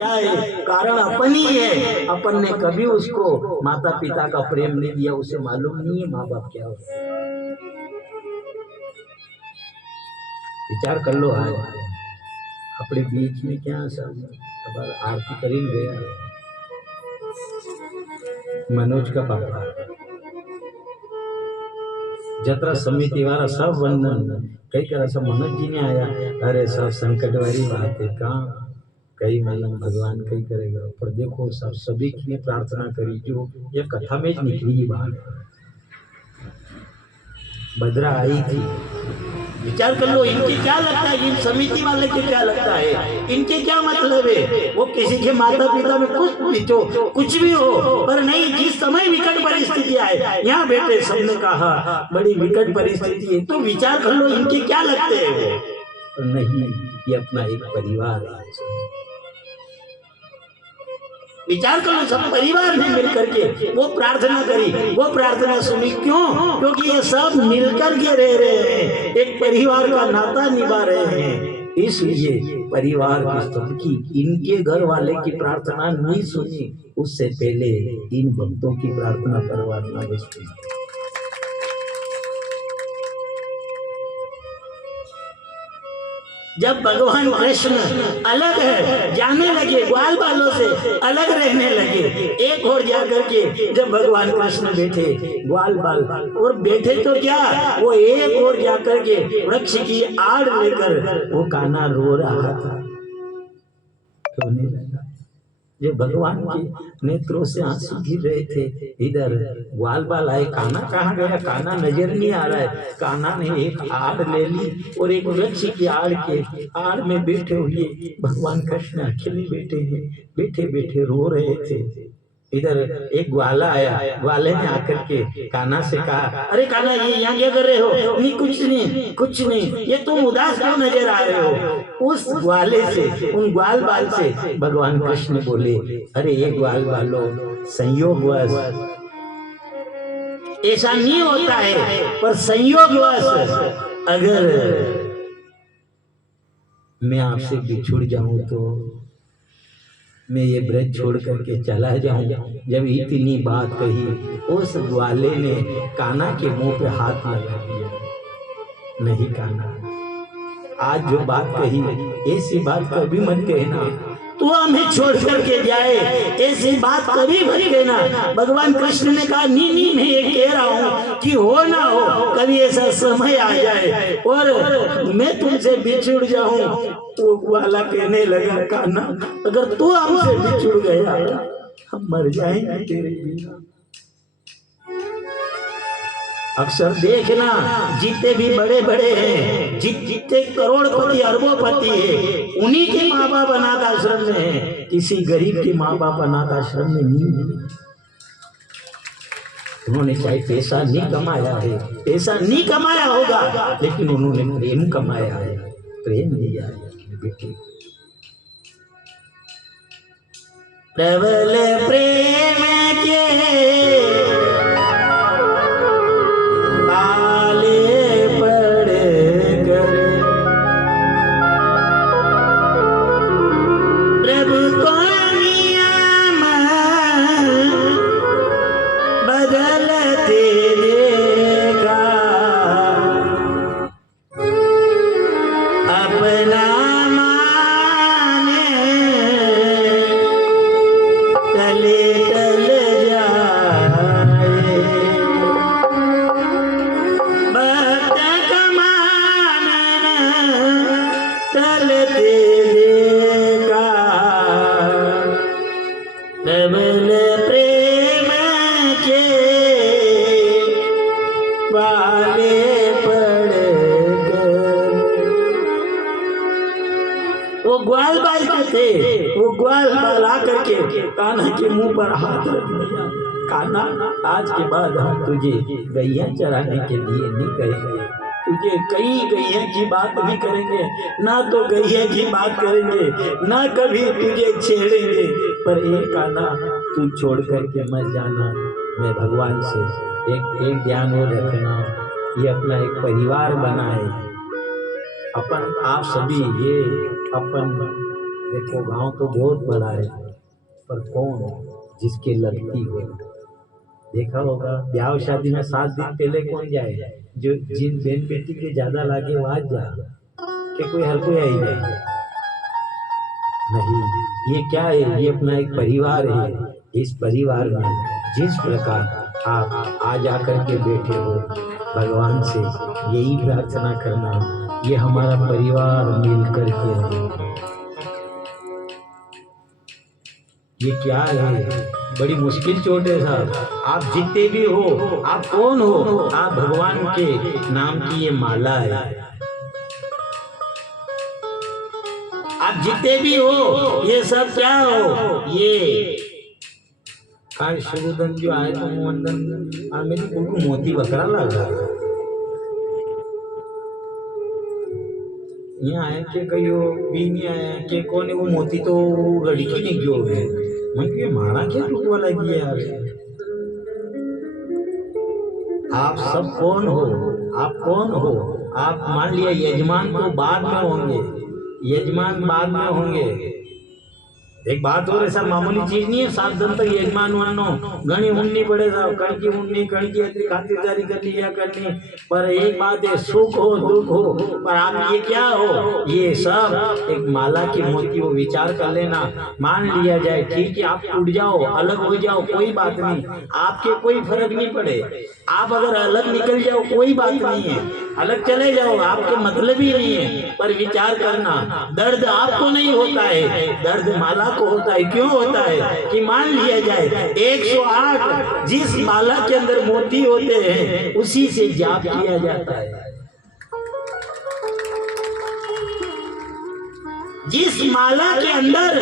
क्या है? कारण अपन ही है। अपन ने कभी उसको माता पिता का प्रेम नहीं दिया, उसे मालूम नहीं है माँ बाप क्या होता है। विचार कर लो, आज अपने बीच में क्या सब आरती करीन गया मनोज का पापा, जत्रा समिति वाला सब वंदन कई तरह से मनोज जी ने आया। अरे सब संकट वाली बात है, कहाँ कई मालूम भगवान कई करेगा, पर देखो सब सभी की ने प्रार्थना करी, जो ये कथा में निकली बात भद्रा आई थी। विचार कर लो, इनके क्या लगता है, इन समिति वाले के क्या लगता है, इनके क्या मतलब है। वो किसी के माता पिता में कुछ भी हो, पर नहीं, जिस समय विकट परिस्थिति आए, यहाँ बैठे सबने कहा बड़ी विकट परिस्थिति है, तो विचार कर लो इनके क्या लगते हैं वो। नहीं, ये अपना एक परिवार है। विचार करो, सब परिवार ने मिलकर के वो प्रार्थना करी, वो प्रार्थना सुनी। क्यों? क्योंकि ये सब मिलकर के रह रहे हैं, एक परिवार का नाता निभा रहे हैं, इसलिए परिवार की स्तुति की। इनके घर वाले की प्रार्थना नहीं सुनी, उससे पहले इन भक्तों की प्रार्थना परमात्मा ने सुनी। जब भगवान कृष्ण अलग है जाने लगे, ग्वाल बालों से अलग रहने लगे, एक और जाकर के जब भगवान कृष्ण बैठे ग्वाल बाल, और बैठे तो क्या, वो एक और जाकर के वृक्ष की आड़ लेकर वो कान्हा रो रहा था, रोने लगा। जब भगवान के नेत्रों से आंसू गिर रहे थे, इधर ग्वाल बाल आए, कान्हा कहाँ गया, कान्हा नजर नहीं आ रहा है। कान्हा ने एक आड़ ले ली और एक वृक्ष की आड़ के आड़ में बैठे हुए भगवान कृष्ण अकेले बैठे हैं, बैठे बैठे रो रहे थे। इधर एक ग्वाला आया, ग्वाले ने आकर के कान्हा से कहा, अरे कान्हा ये यहाँ क्या कर रहे हो? नहीं कुछ नहीं, कुछ नहीं, ये तुम उदास क्यों नजर आ रहे हो? उस ग्वाले से, उन ग्वाल बाल से भगवान कृष्ण बोले, अरे ये ग्वाल बालो, संयोगवश ऐसा नहीं होता है, पर संयोगवश अगर मैं आपसे बिछुड़ जाऊं तो मैं ये ब्रज छोड़ करके चला जाऊं। जब इतनी बात कही, उस ग्वाले ने कान्हा के मुंह पे हाथ लगा दिया, नहीं कान्हा, आज जो बात कही ऐसी बात कभी मत कहना, तू हमें छोड़ करके जाए ऐसी बात कभी मत कहना। भगवान कृष्ण ने कहा, नहीं नहीं, मैं ये कह रहा हूँ कि हो ना हो कभी ऐसा समय आ जाए और मैं तुमसे बिछुड़ जाऊं, तो वाला कहने लगा, कान्हा अगर तू हमसे बिछुड़ गया हम मर जाएंगे तेरे बिना। अक्सर देखना, जितने भी बड़े बड़े हैं, जितने करोड़पति अरबोपति है, उन्हीं के माँ बाप अनाथ आश्रम में है, किसी गरीब के माँ बाप अनाथ आश्रम में नहीं है। उन्होंने चाहे पैसा नहीं कमाया है, पैसा नहीं कमाया होगा, लेकिन उन्होंने प्रेम कमाया है, प्रेम दिया है बेटी। प्रबल प्रेम के वो ग्वाल बाल के थे, वो ग्वाल बाल आकर के कान्हा के मुंह पर हाथ रख दिया, कान्हा आज के बाद हम तुझे गैया चराने के लिए नहीं कहेंगे, तुझे कई गैया की बात नहीं करेंगे, ना तो गैया की बात करेंगे, ना कभी तुझे छेड़ेंगे, पर एक कान्हा तू छोड़ करके मत जाना। मैं भगवान से एक ध्यान वो रखना, ये अपना एक परिवार बना है, अपन आप सभी ये अपन देखो गांव तो बहुत बड़ा है, पर कौन जिसके लगती हो। देखा होगा ब्याह शादी में 7 दिन पहले कौन जाए, जो जिन बहन बेटी के ज्यादा लागे वो आज जा के कोई हर कोई आई जाए नहीं। ये क्या है, ये अपना एक परिवार है। इस परिवार में जिस प्रकार आप आज आकर के बैठे हो, भगवान से यही प्रार्थना करना, ये हमारा परिवार मिल करके रहे। ये क्या है, बड़ी मुश्किल चोट है साहब। आप जितने भी हो, आप कौन हो, आप भगवान के नाम की ये माला है। आप जितने भी हो, ये सब क्या हो, ये काल शुरुदन जो आए तो वंदन और मेरी उनको मोती बकरा लगा। यहाँ आए के कहियो भी नहीं आया के कौन है वो मोती तो गड़ी की नहीं क्यों है, मैं ये मारा क्या टूटवा लगी यार। आप सब कौन हो, आप कौन हो। आप मान लिया यजमान तो बाद में होंगे, यजमान बाद में होंगे। एक बात और ऐसा मामूली चीज नहीं है, 7 दिन तक यजमान मानो घनी उड़नी पड़े साहब, कणकी उड़नी कणकी खातिरदारी कर लिया करनी। पर एक बात है, सुख हो दुख हो, पर आप ये क्या हो, ये सब एक माला की मोती हो। विचार कर लेना, मान लिया जाए ठीक है आप टूट जाओ अलग हो जाओ कोई बात नहीं, आपके कोई फर्क नहीं पड़े। आप अगर अलग निकल जाओ कोई बात नहीं है, अलग चले जाओ आपके मतलब ही नहीं है। पर विचार करना, दर्द आपको नहीं होता है, दर्द माला को होता है। क्यों होता है कि मान लिया जाए 108 जिस माला के अंदर मोती होते हैं उसी से जाप किया जाता है। जिस माला के अंदर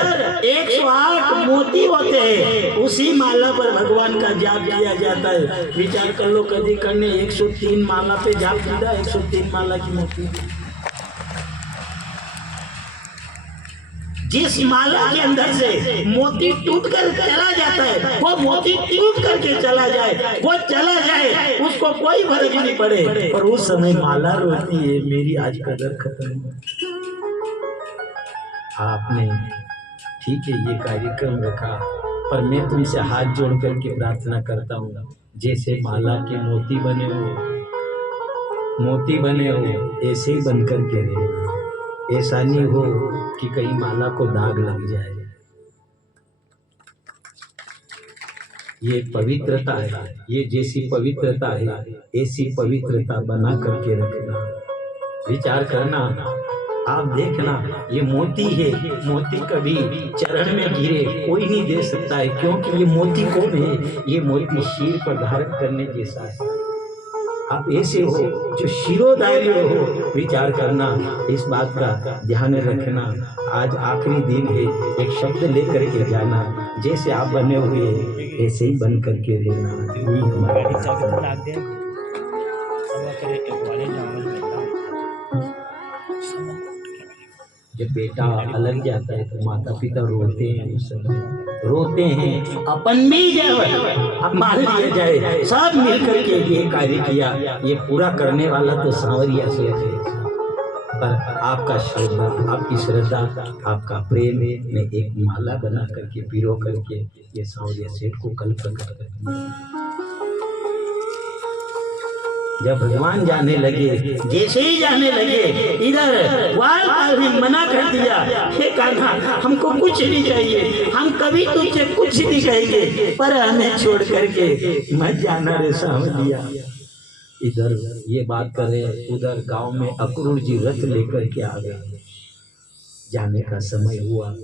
108 मोती होते हैं उसी माला पर भगवान का जाप किया जाता है। विचार कर लो, कभी करने 103 माला पे जाप किया, 103 माला की मोती। जिस माला के अंदर से मोती टूट कर चला जाता है, वो मोती टूट करके चला जाए, वो चला जाए, उसको कोई फर्क नहीं पड़े। और उस समय माला रोती है, मेरी आज कदर खत्म। आपने ठीक है ये कार्यक्रम रखा, पर मैं तुमसे हाथ जोड़ करके प्रार्थना करता हूँ, जैसे माला के मोती बने हो, मोती बने हो ऐसे ही बन करके रहे। ऐसा नहीं हो कि कहीं माला को दाग लग जाए। ये पवित्रता है, ये जैसी पवित्रता है ऐसी पवित्रता बना करके रखना। विचार करना, आप देखना ये मोती है, मोती कभी चरण में गिरे कोई नहीं दे सकता है, क्योंकि ये मोती कौन है, ये मोती शीर पर धारण करने जैसा है। आप ऐसे हो जो शिरोधार्य हो। विचार करना, इस बात का ध्यान रखना। आज आखिरी दिन है, एक शब्द लेकर के जाना, जैसे आप बने हुए ऐसे ही बन करके रहना। जब बेटा अलग जाता है तो माता पिता रोते हैं, उस समय रोते हैं। अपन भी जब अब मान लिया जाए सब मिल करके ये कार्य किया, ये पूरा करने वाला तो सांवरिया से है, पर आपका श्रद्धा, आपकी श्रद्धा, आपका प्रेम ने एक माला बना करके पिरो करके ये सांवरिया सेठ को कल्पना कर दिया। जब भगवान जाने लगे, जैसे ही जाने लगे, इधर वाल भी मना कर दिया, हे कान्हा हमको कुछ नहीं चाहिए, हम कभी तुझसे कुछ नहीं कहेंगे, पर हमें छोड़ करके मत जाना रे सांवरिया। इधर ये बात कर रहे, उधर गांव में अक्रूर जी रथ लेकर के आ गए। जाने का समय हुआ,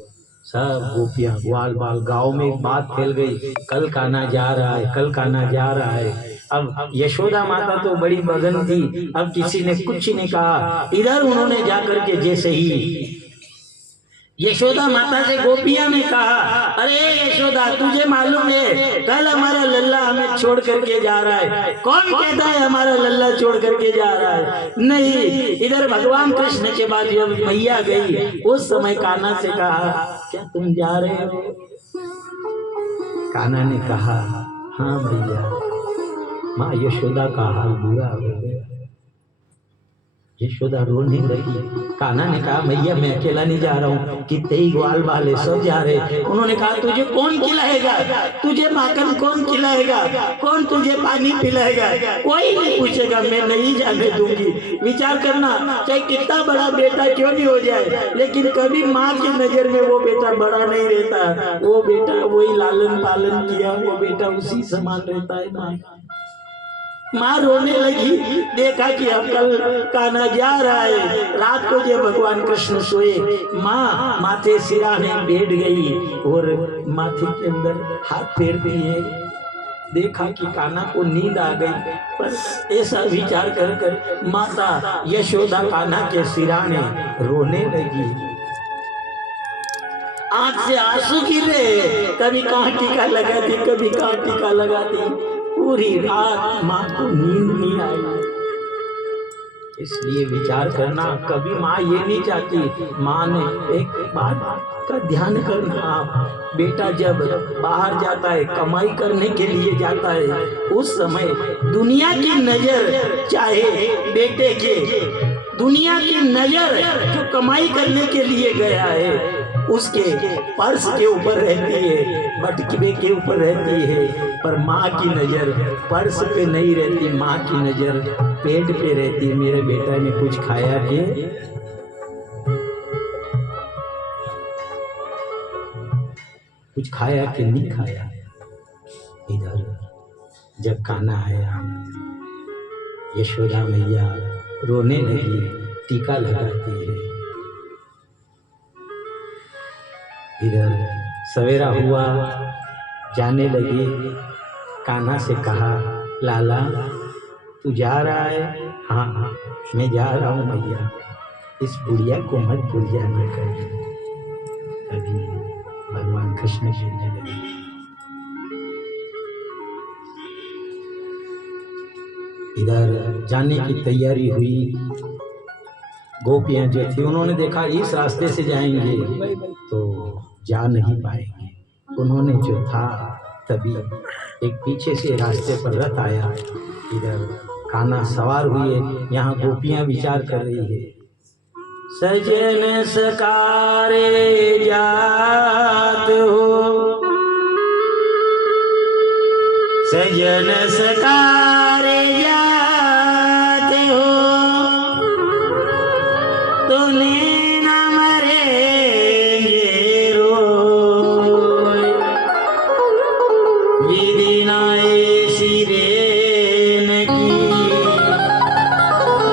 सब गोपियां ग्वाल बाल गांव में एक बात फैल गई, कल कान्हा जा रहा है, कल कान्हा जा रहा है। अब यशोदा माता तो बड़ी मगन थी, अब किसी ने कुछ नहीं कहा। इधर उन्होंने जाकर के जैसे ही यशोदा माता से गोपियां ने कहा, अरे यशोदा तुझे मालूम है कल हमारा लल्ला हमें छोड़ करके जा रहा है। कौन कहता है हमारा लल्ला छोड़ करके जा रहा है? नहीं। इधर भगवान कृष्ण के बाद जब मैया गई, उस समय कान्हा से कहा, क्या तुम जा रहे हो? कान्हा ने कहा, हाँ भैया। माँ यशोदा का हाल बुरा हो गया। यशोदा रोने लगी। कान्हा ने कहा मैया मैं अकेला नहीं जा रहा हूँ, कितने ही ग्वाल वाले सब जा रहे। उन्होंने कहा तुझे कौन खिलाएगा, तुझे माखन कौन खिलाएगा, कौन तुझे पानी पिलाएगा, कोई नहीं पूछेगा, मैं नहीं जाने दूंगी। विचार करना, चाहे कितना बड़ा बेटा क्यों नहीं हो जाए, लेकिन कभी माँ की नजर में वो बेटा बड़ा नहीं रहता। वो बेटा वही लालन पालन किया, वो बेटा उसी समान रहता है। माँ रोने लगी, देखा कि अब कल कान्हा जा रहा है। रात को जब भगवान कृष्ण सोए, माँ माथे सिराने बैठ गई और माथे के अंदर हाथ फेर दिए। देखा कि कान्हा को नींद आ गई, पर ऐसा विचार कर कर माता यशोदा कान्हा के सिराने रोने लगी। आंख से आंसू गिरे, कभी कहाँ टीका लगाती, कभी कहाँ टीका लगाती। पूरी रात माँ को नींद नहीं आई। इसलिए विचार करना, कभी माँ ये नहीं चाहती। माँ ने एक बात का ध्यान करना, बेटा जब बाहर जाता है, कमाई करने के लिए जाता है, उस समय दुनिया की नजर, चाहे बेटे के दुनिया की नजर जो कमाई करने के लिए गया है उसके पर्स के ऊपर रहती है, बटुके के ऊपर रहती है, पर माँ की नजर पर्स पे नहीं रहती, माँ की नजर पेट पे रहती है। मेरे बेटा ने कुछ खाया के, कुछ खाया कि नहीं खाया। इधर जब कान्हा आया, यशोदा मैया रोने लगी, टीका लगाती है। इधर सवेरा हुआ, जाने लगी। कान्हा से कहा लाला तू जा रहा है? हाँ हाँ मैं जा रहा हूँ मैया, इस बुढ़िया को मत भूल जाने कभी। अभी भगवान कृष्ण कहने लगे, इधर जाने की तैयारी हुई। गोपियां जो थी उन्होंने देखा इस रास्ते से जाएंगे तो जा नहीं पाएंगे। उन्होंने जो था, तभी एक पीछे से रास्ते पर रथ आया, इधर कान्हा सवार हुए। यहाँ गोपियां विचार कर रही है, सजन सकारे जात हो, सजन सकारे जात हो, तूने न मरेंगे रोय, विधि न ऐसी रेन की,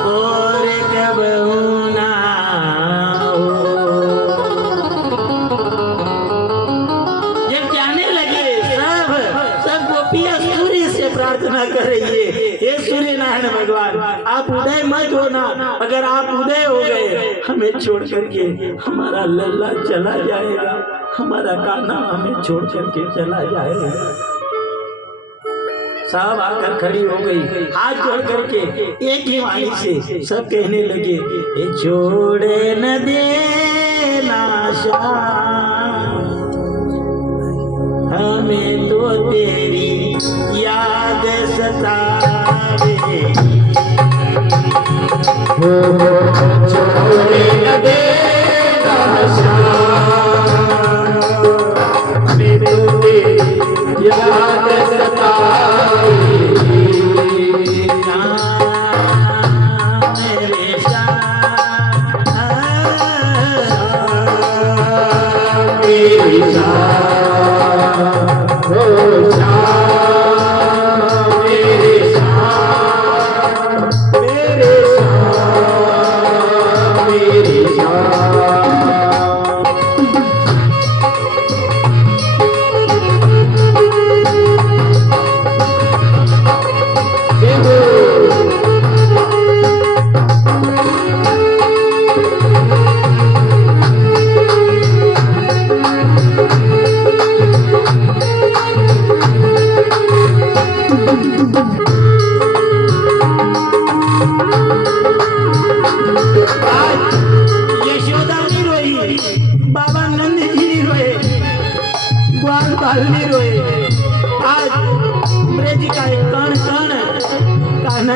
और कबहू ना हो। जब जाने लगे सब गोपियां सूर्य से प्रार्थना कर रही है, हे सूर्य नारायण भगवान आप उदय मत होना, अगर आप उदय हो गए हमें छोड़ करके हमारा लल्ला चला जाएगा, हमारा कान्हा हमें छोड़ करके चला जाएगा। सब आकर खड़ी हो गई, हाथ जोड़ करके एक ही वाणी से सब कहने लगे, ये छोड़े न देना शाम, हमें तो तेरी याद सतावे, छोड़े न देना शाम, हमें तो तेरी याद सतावे, मेरे शाम मेरी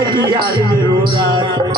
की याद में रो रहा है।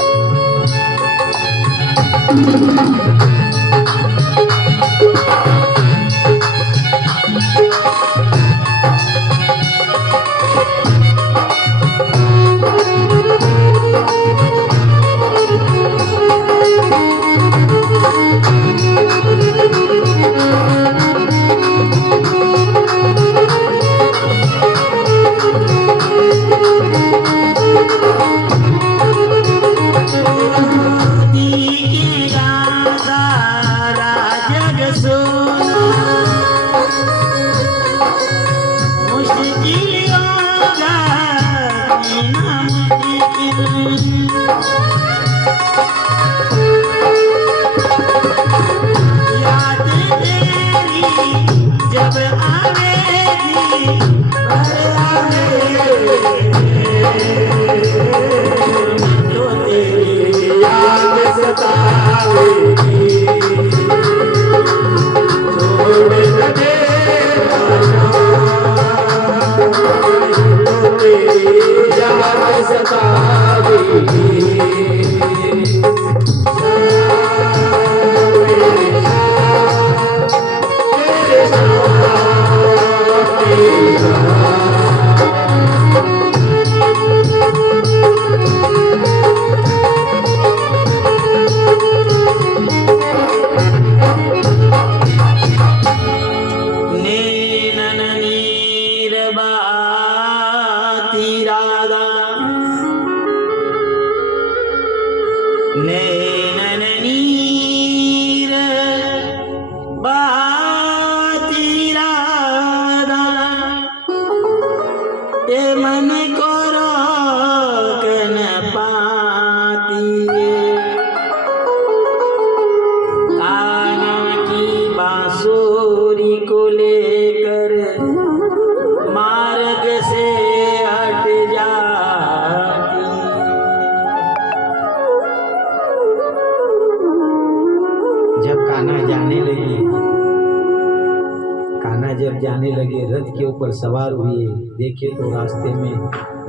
जाने लगे, रथ के ऊपर सवार हुए, देखे तो रास्ते में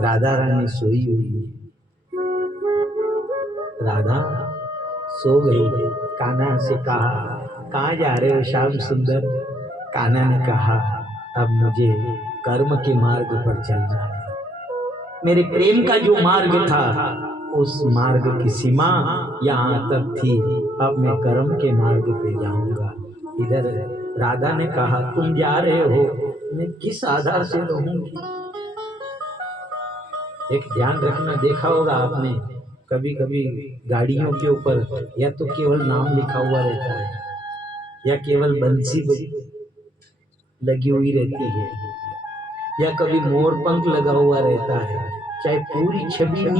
राधा रानी सोई हुई है। राधा सो गई। कान्हा से कहा, कहाँ जा रहे हो श्याम सुंदर? कान्हा ने कहा, अब मुझे कर्म के मार्ग पर चलना है। मेरे प्रेम का जो मार्ग था उस मार्ग की सीमा यहाँ तक थी, अब मैं कर्म के मार्ग पे जाऊंगा। इधर राधा ने कहा, तुम जा रहे हो, मैं किस आधार से रहूंगी? एक ध्यान रखना, देखा होगा आपने कभी कभी गाड़ियों के ऊपर या तो केवल नाम लिखा हुआ रहता है या केवल बंसी लगी हुई रहती है या कभी मोर पंख लगा हुआ रहता है। चाहे पूरी छवि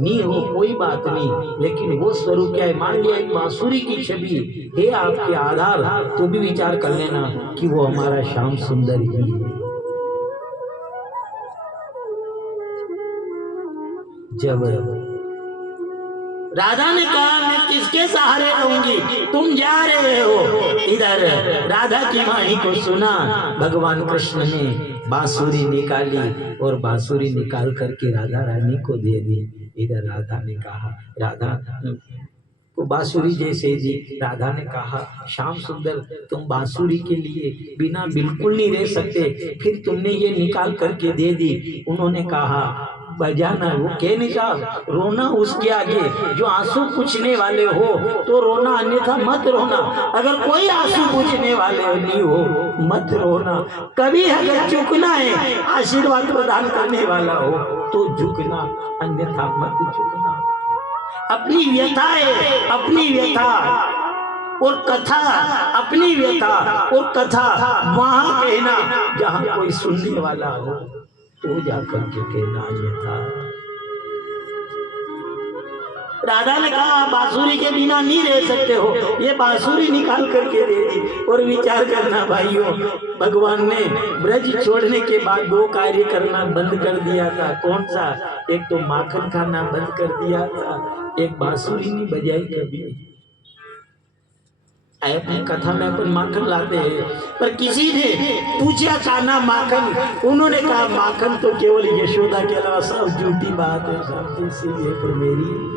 नहीं हो कोई बात नहीं, लेकिन वो स्वरूप क्या है? मान लिया एक बांसुरी की छवि है आपके आधार, तो भी विचार कर लेना कि वो हमारा श्याम सुंदर ही है। जब राधा ने कहा, मैं किसके सहारे रहूंगी? तुम जा रहे हो। इधर राधा की वाणी को सुना, भगवान कृष्ण ने बांसुरी निकाली और बांसुरी निकाल करके राधा रानी को दे दी। इधर राधा ने कहा, राधा को बांसुरी जैसे दी। राधा ने कहा, श्याम सुंदर तुम बांसुरी के लिए बिना बिल्कुल नहीं रह सकते, फिर तुमने ये निकाल करके दे दी। उन्होंने कहा, बजाना, वो कह नहीं साहब, रोना उसके आगे जो आंसू पूछने वाले हो तो रोना, अन्यथा मत रोना। अगर कोई आंसू पूछने वाले नहीं हो मत रोना। कभी अगर झुकना है, आशीर्वाद प्रदान करने वाला हो तो झुकना, अन्यथा मत झुकना। अपनी व्यथा है, अपनी व्यथा और कथा, अपनी व्यथा और कथा वहां कहना जहां कोई सुनने वाला हो, तो जाकर के कहना ये था। राधा ने कहा, बांसुरी के बिना नहीं रह सकते हो, ये बांसुरी निकाल करके दे दी। और विचार करना भाइयों, भगवान ने ब्रज छोड़ने के बाद दो कार्य करना बंद कर दिया था। कौन सा? एक तो माखन खाना बंद कर दिया था, एक बांसुरी नहीं बजाई कभी। अपनी कथा में अपन माखन लाते हैं, पर किसी ने पूछा खाना माखन, उन्होंने कहा माखन तो केवल यशोदा के अलावा सब झूठी बात है। इसीलिए तो मेरी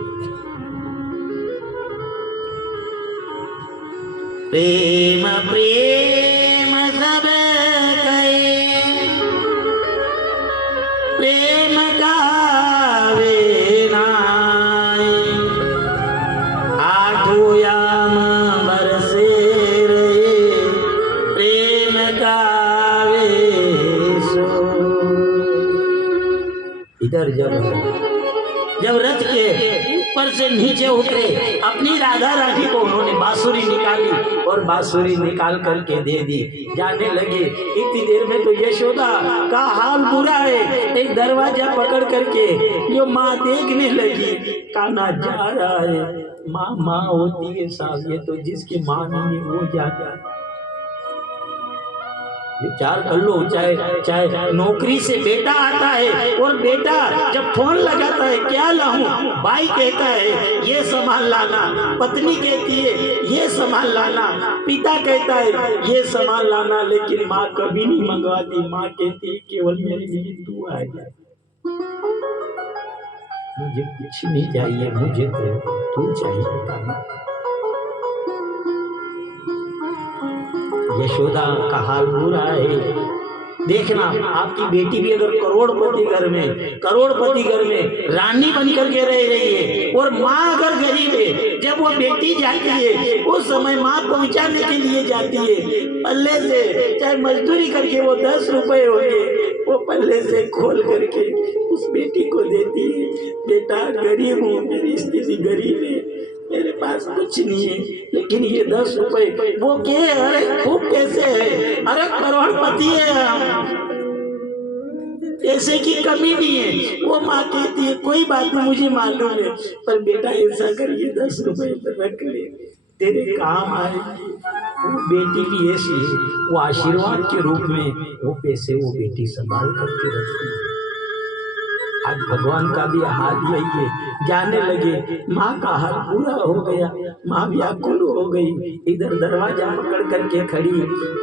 प्रेम प्रेम सब कहे प्रेम गावे नाय आठों याम बरसे रहे प्रेम गावे सो। इधर जब रथ के ऊपर से नीचे उतरे अपनी राधा रानी को उन्होंने बांसुरी निकाली और बांसुरी निकाल करके दे दी। जाने लगे इतनी देर में तो यशोदा का हाल बुरा है। एक दरवाजा पकड़ करके जो माँ देखने लगी, कान्हा जा रहा है। माँ माँ होती है साहब, ये तो जिसकी माँ नहीं है वो जाता है। विचार कर लो, चाहे नौकरी से बेटा आता है और बेटा जब फोन लगाता है क्या लाऊं, भाई कहता है ये सामान लाना, पत्नी कहती है ये सामान लाना, पिता कहता है ये सामान लाना, लेकिन माँ कभी नहीं मंगवाती। माँ कहती है केवल मेरे लिए तू आ जाए, मुझे कुछ नहीं चाहिए, मुझे तू चाहिए। यशोदा का हाल बुरा है। देखना आपकी बेटी भी अगर करोड़पति घर में रानी बनकर के रह रही है और माँ अगर गरीब है, जब वो बेटी जाती है उस समय माँ पहुंचाने के लिए जाती है, पल्ले से चाहे मजदूरी करके वो 10 रुपए होंगे वो पल्ले से खोल करके उस बेटी को देती है। बेटा गरीब हूँ, मेरी स्थिति गरीब है, मेरे पास कुछ नहीं है, लेकिन ये 10 रुपए वो के अरे खूब पैसे है, अरे करोड़पति है हम, पैसे की कमी नहीं है। वो माँ कहती है कोई बात नहीं मुझे मालूम है, पर बेटा ऐसा करिए 10 रुपए रख ले, तेरे काम आएगी। वो बेटी भी ऐसी है, वो आशीर्वाद के रूप में वो पैसे वो बेटी संभाल करके रखती है। आज भगवान का भी हाल यही है। जाने लगे माँ का हाल पूरा हो गया, माँ व्याकुल हो गई, इधर दरवाजा पकड़ करके खड़ी।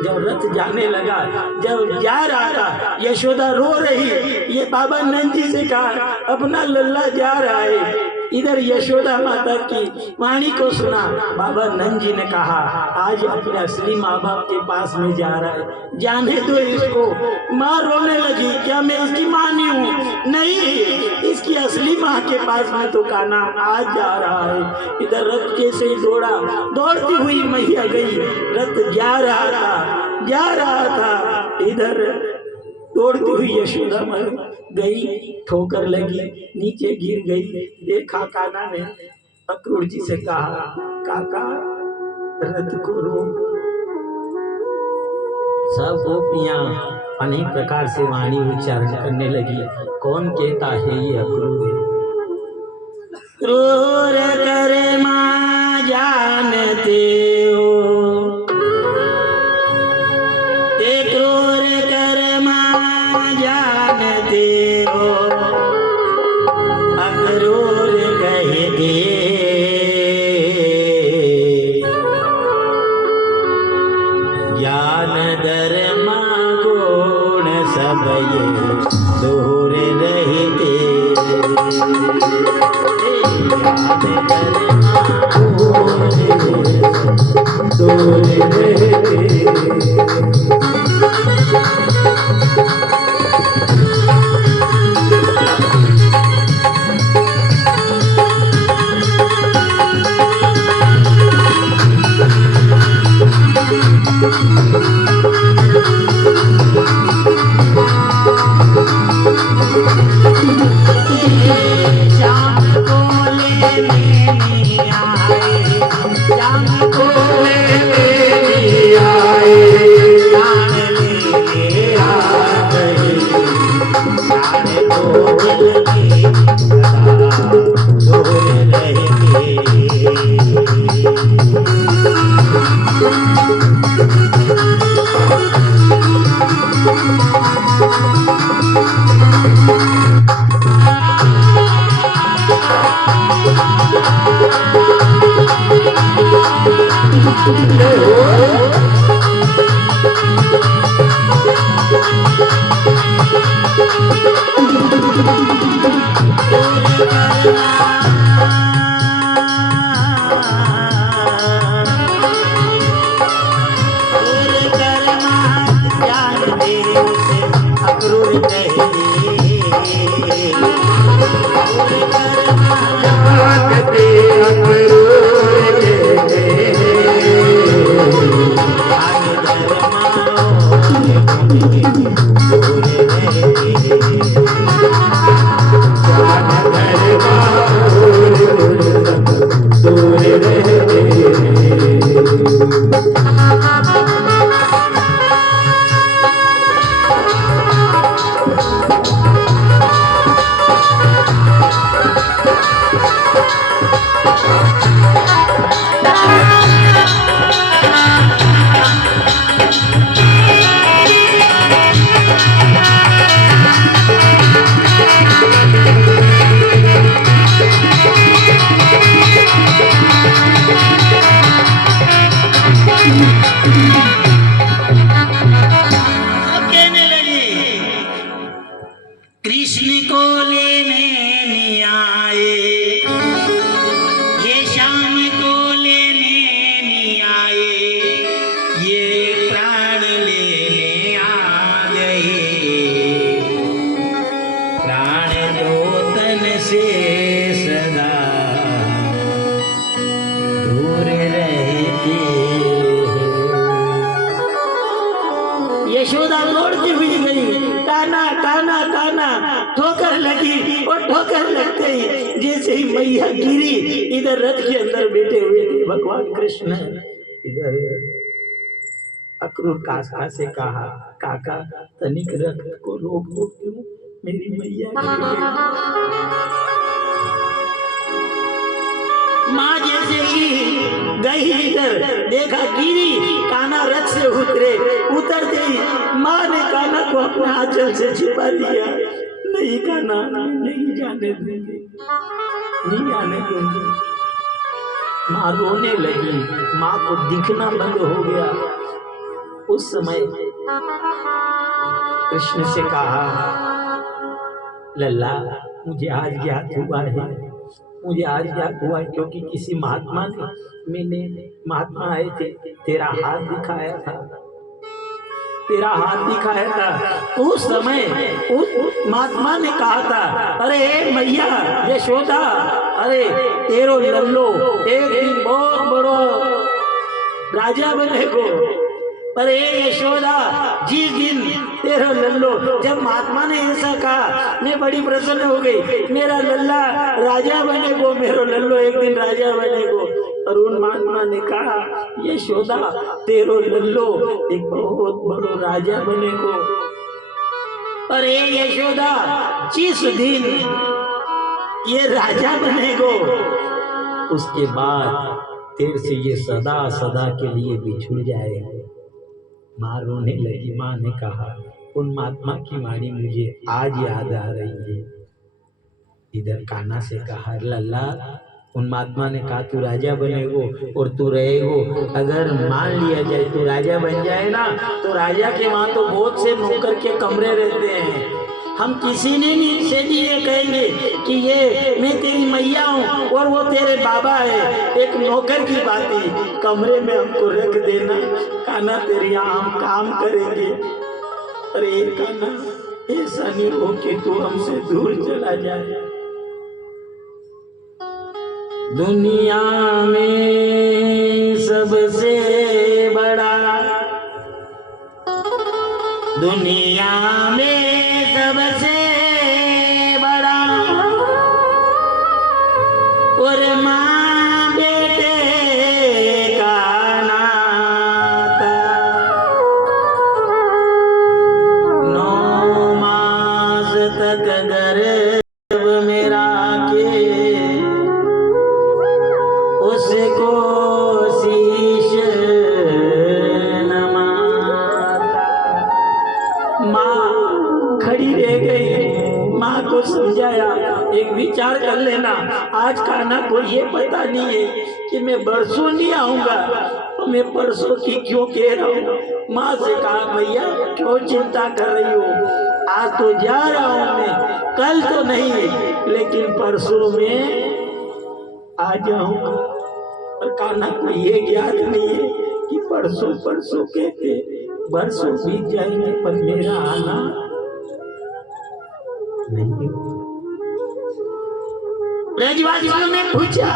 जब रथ जाने लगा, जब जा रहा था, यशोदा रो रही, ये बाबा नंद जी से कहा अपना लल्ला जा रहा है। इधर यशोदा माता की वाणी को सुना, बाबा नंद जी ने कहा आज अपने असली माँ बाप के पास में जा रहा है, जाने दो इसको। माँ रोने लगी, क्या मैं इसकी माँ नहीं हूँ? नहीं, इसकी असली माँ के पास में तो कान्हा आज जा रहा है। इधर रथ कैसे दौड़ा, दौड़ती हुई मैया गई, रथ जा रहा था, इधर दौड़ती हुई यशोदा गई, ठोकर लगी, नीचे गिर गई। देखा कान्हा ने अक्रूर जी से कहा काका रथ को रोक। सब गोपियां अनेक प्रकार से वाणी उच्चारण करने लगी, कौन कहता है ये अक्रूर है? क्रूर करे माँ जानते हो, क्रूर कर माँ जानते हो, अक्रूर कहते ज्ञान धर्म गुण सब ये दूर रहते, ज्ञान धर्म गुण दूर रहते। शाम को लेने आए यशोदा दौड़ती हुई गई, काना काना काना, ठोकर लगी और ठोकर लगते ही जैसे ही मैया गिरी, इधर रथ के अंदर बैठे हुए थे भगवान कृष्ण, इधर अक्रूर काका से कहा, काका तनिक रथ को रोक दो, क्यों मेरी मैया माँ जैसे ही गई इधर देखा गिरी, काना रथ से उतरते ही माँ ने काना को अपने आंचल से छिपा दिया। नहीं काना, नहीं जाने दूंगी, नहीं आने दूंगी। माँ रोने लगी, माँ को दिखना बंद हो गया। उस समय कृष्ण से कहा, लल्ला मुझे आज ज्ञात हुआ है, मुझे आज ज्ञात हुआ क्योंकि किसी महात्मा आए थे, तेरा हाथ दिखाया था, तेरा हाथ दिखाया था। उस समय उस महात्मा ने कहा था, अरे मैया यशोदा, अरे तेरो लल्लो एक दिन बहुत बड़ो राजा बनेगो। पर यशोदा, जिस दिन तेरा लल्लो, जब महात्मा ने ऐसा कहा मैं बड़ी प्रसन्न हो गई, मेरा लल्ला राजा बनेगो, मेरा लल्लो एक दिन राजा बनेगो। और उन महात्मा ने कहा, यशोदा तेरो लल्लो एक बहुत बड़ो राजा बनेगो। अरे यशोदा, जिस दिन ये राजा बनेगो, उसके बाद तेरे से ये सदा सदा के लिए बिछुड़ जाएगा। माँ रोने लगी। माँ ने कहा, उन महात्मा की वाणी मुझे आज याद आ रही है। इधर कान्हा से कहा, लल्ला उन महात्मा ने कहा तू राजा बनेगो और तू रहेगो, अगर मान लिया जाए तू राजा बन जाए ना, तो राजा के वहां तो बहुत से नौकर के कमरे रहते हैं, हम किसी ने नहीं से भी ये कहेंगे कि ये मैं तेरी मैया हूँ और वो तेरे बाबा है, एक नौकर की बात ही कमरे में हमको रख देना, कान्हा तेरे यहाँ हम काम करेंगे। अरे कान्हा, ऐसा नहीं हो कि तू हमसे दूर चला जाए। दुनिया में सबसे बड़ा, दुनिया में सबसे बड़ा और माँ बेटे का नाता, 9 मास तक गर्भ में राखे उसको शीश नमाता। माँ खड़ी रह गई, माँ को समझाया, एक विचार कर लेना, आज कान्हा को ये पता नहीं है कि मैं बरसों नहीं आऊंगा, तो मैं परसों की क्यों कह रहा हूँ। माँ से कहा, भैया क्यों चिंता कर रही हो, आज तो जा रहा हूँ मैं, कल तो नहीं लेकिन परसों में आ जाऊंगा। और कान्हा को ये ज्ञात नहीं है कि परसों परसों कहते बरसों बीत जाएंगे पर मेरा आना नहीं। ब्रजवासियों ने पूछा,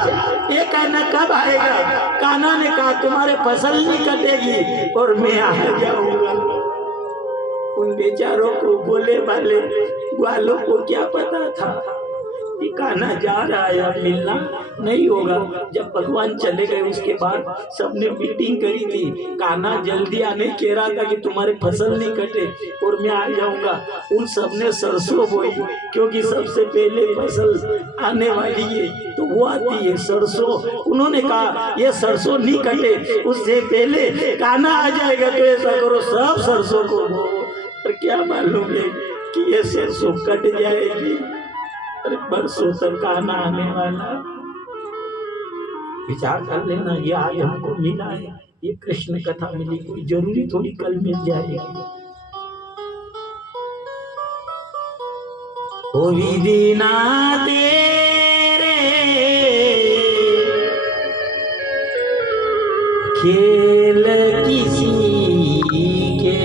ये कान्हा कब आएगा? कान्हा ने कहा, तुम्हारे फसल नहीं कटेगी और मैं आ जाऊंगा। उन बेचारों को, बोले वाले ग्वालों को क्या पता था कि कान्हा जा रहा है, अब मिलना नहीं होगा। जब भगवान चले गए उसके बाद सबने मीटिंग करी थी, कान्हा जल्दी आने कह रहा था कि तुम्हारे फसल नहीं कटे और मैं आ जाऊंगा। उन सबने सरसों बोई, क्योंकि सबसे पहले फसल आने वाली है तो वो आती है सरसों। उन्होंने कहा ये सरसों नहीं कटे उससे पहले कान्हा आ जाएगा, तो ऐसा करो सब सरसों को बो। और क्या मालूम है कि ये सरसों कट जाएगी, अरे बरसों तक कान्हा आने वाला। विचार कर लेना, ये आज हमको मिला है, ये कृष्ण कथा मिली, कोई जरूरी थोड़ी कल मिल जाएगी। ओ विधि ना तेरे खेल किसी के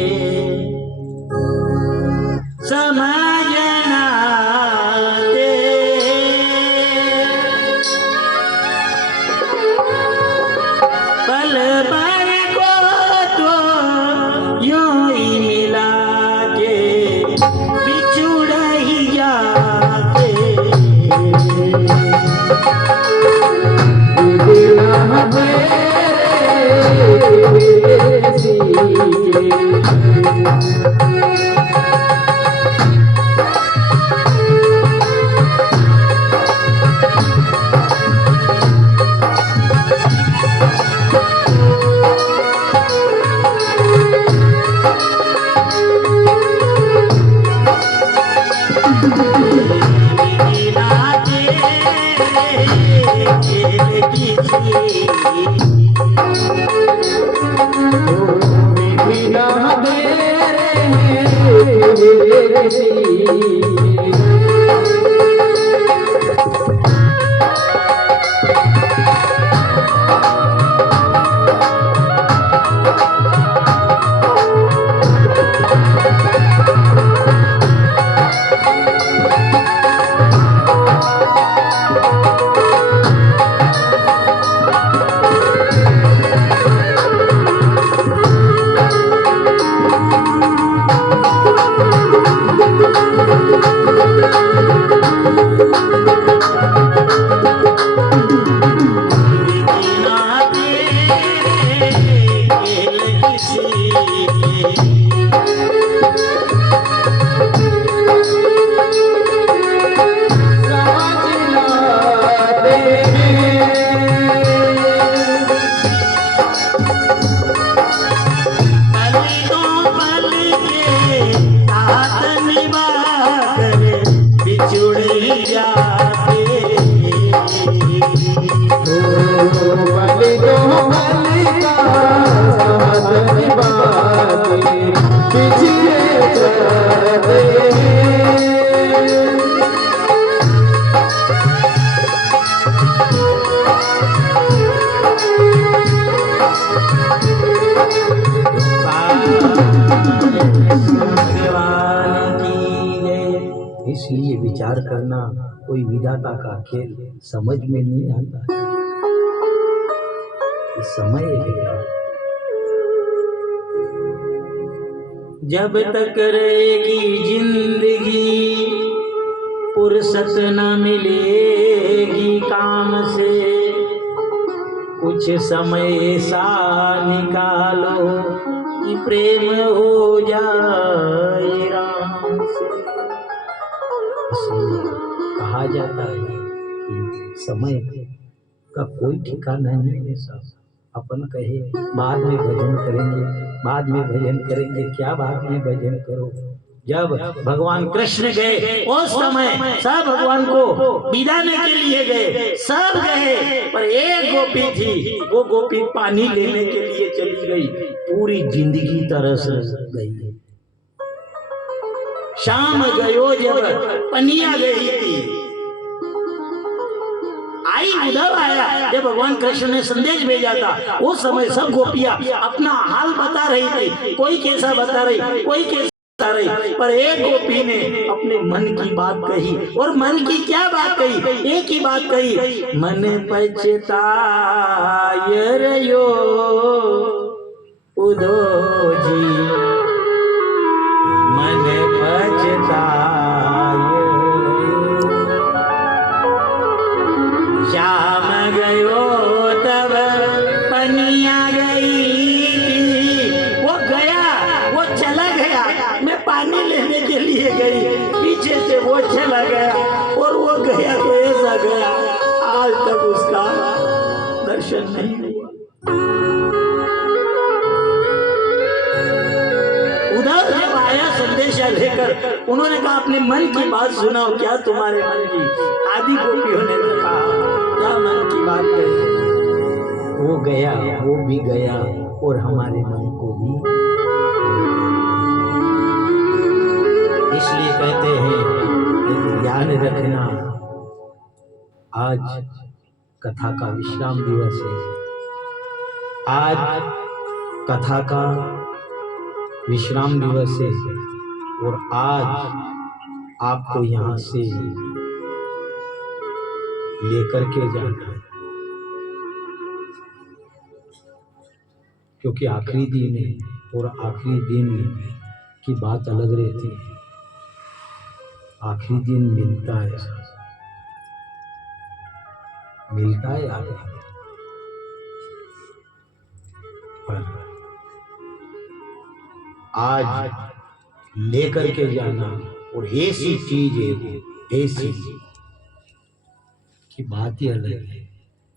समझना दे, पल भर को तो यूं ही मिला के बिछुड़ ही जाते। इसलिए विचार करना कोई विधाता का खेल समझ में नहीं आता। समय है, जब तक रहेगी जिंदगी फुर्सत न मिलेगी काम से, कुछ समय ऐसा निकालो कि प्रेम हो जाए राम से। इसलिए कहा जाता है कि समय का कोई ठिकाना नहीं है। सब अपन कहे बाद में भजन करेंगे, बाद में भजन करेंगे, क्या बाद में भजन करो। जब भगवान कृष्ण गए उस समय सब भगवान को बिदाने के लिए गए, सब गए, पर एक गोपी थी, वो गोपी पानी लेने के लिए चली गई, पूरी जिंदगी तरस गई। शाम गयो जब पनिया गई थी, आई उधर आया जब भगवान कृष्ण ने संदेश भेजा था, उस समय सब गोपियां अपना हाल बता रही थी, कोई कैसा बता रही, कोई कैसा बता रही, पर एक गोपी ने अपने मन की बात कही। और मन की क्या बात कही? एक ही बात कही, मन पछताय रयो उदो जी पानी लेने के लिए गई, पीछे से वो चला गया और वो गया तो ऐसा गया, आज तक उसका दर्शन नहीं हुआ। उधर जब आया संदेशा लेकर, उन्होंने कहा अपने मन की बात सुनाओ, क्या तुम्हारे मन की? आदि गोपियों ने कहा क्या मन की बात है? वो गया, वो भी गया और हमारे मन को भी। इसलिए कहते हैं कि ध्यान रखना, आज कथा का विश्राम दिवस है, आज कथा का विश्राम दिवस है और आज आपको यहाँ से लेकर के जाना है, क्योंकि आखिरी दिन है और आखिरी दिन की बात अलग रहती है। आखिरी दिन मिलता है, मिलता है आखिरी, पर आज लेकर के जाना और ऐसी चीज है, ऐसी की बात ही अलग है।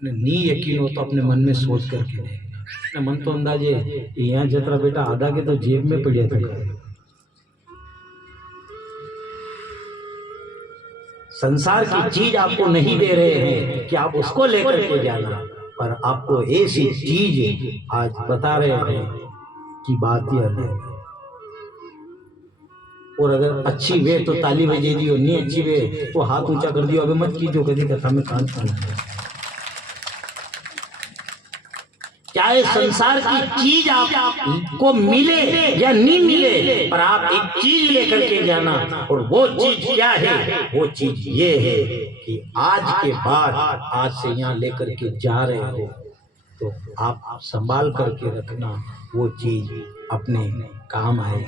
नहीं यकीन हो तो अपने मन में सोच करके देखना। मन तो अंदाजे यहाँ जतरा बेटा आधा के तो जेब में पड़े थे। संसार की चीज आपको नहीं दे रहे हैं कि आप उसको लेकर के जाना, पर आपको ऐसी चीज आज बता रहे हैं कि बात ही अलग है। और अगर अच्छी वे तो ताली बजे दियो, नहीं अच्छी वे तो हाथ ऊंचा कर दियो, अबे मत कीजिए कभी कथा में कान पाना। चाहे संसार की चीज आपको मिले या नहीं मिले, पर आप एक चीज लेकर के जाना, और वो चीज क्या है? वो चीज ये है कि आज के बाद, आज से यहाँ लेकर के जा रहे हो तो आप संभाल करके रखना, वो चीज अपने काम आए,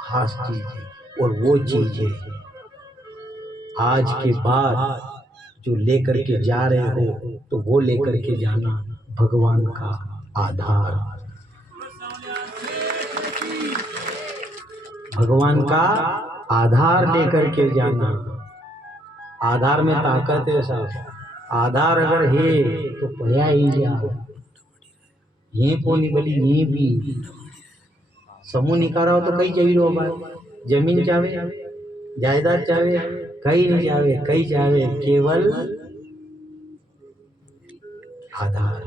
खास चीज है। और वो चीज है आज के बाद जो लेकर के जा रहे हो, तो वो लेकर के जाना भगवान का आधार, भगवान का आधार लेकर के जाना। आधार में ताकत है साहब, आधार अगर है तो पया ही जा, ये कोनी बली ये भी समूह निकारा हो तो कई चाहिए हो भाई, जमीन चाहे जायदाद चाहे कहीं नहीं चाहे, कई चाहे केवल आधार,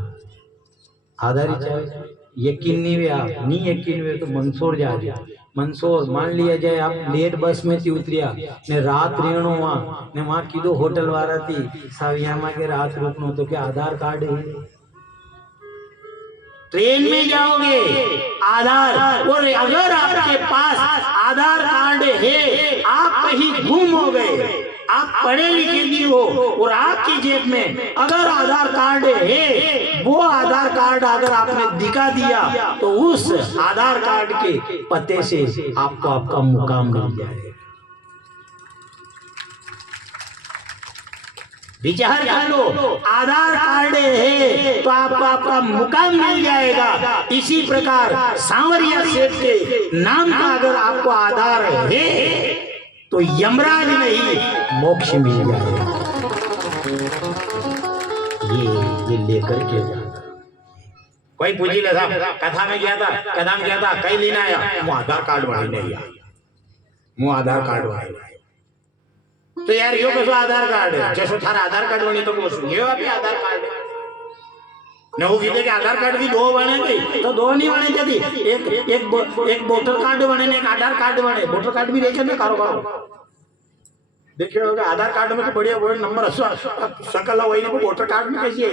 आधार ही चाहे। यकीन नहीं हुआ, नहीं यकीन हुए तो मंदसौर जा रहा। मंदसौर मान लिया जाए आप लेट बस में थी उतरिया ने रात रहनो वहाँ ने, वहाँ कीधो होटल वाला थी साहब यहाँ के रात रुकनो, तो क्या आधार कार्ड है? ट्रेन में जाओगे आधार, और अगर आपके पास आधार कार्ड है, आप कहीं गुम हो गए, आप पढ़े लिखे नहीं हो और आपकी जेब में अगर आधार कार्ड है, वो आधार कार्ड अगर आपने दिखा दिया तो उस आधार कार्ड के पते से आपको आपका मुकाम मिल जाएगा। विचार कर लो, आधार कार्ड है तो आपको आपका मुकाम मिल जाएगा। इसी प्रकार सांवरिया सेठ के नाम का अगर आपको आधार है तो यमराज नहीं मोक्ष मिल जाएगा। ये लेकर के जाना। कोई पूछी ले साहब कथा में गया था, कदम गया था, कहीं लेना आया, वो आधार कार्ड वाले नहीं आया, वो आधार कार्ड वाले तो यार यो कसो आधार कार्ड है, जैसे थारा आधार कार्ड बनी तो कोसो ये भी आधार कार्ड है न, वो कीधे के आधार कार्ड भी दो बने थे तो दो नहीं बने जदी, एक वोटर कार्ड बने ने एक आधार कार्ड बने। वोटर कार्ड भी देखे ना कारोबार देखे होगा, आधार कार्ड में तो बढ़िया बड़े नंबर सकल वही ना, वोटर कार्ड में कैसी है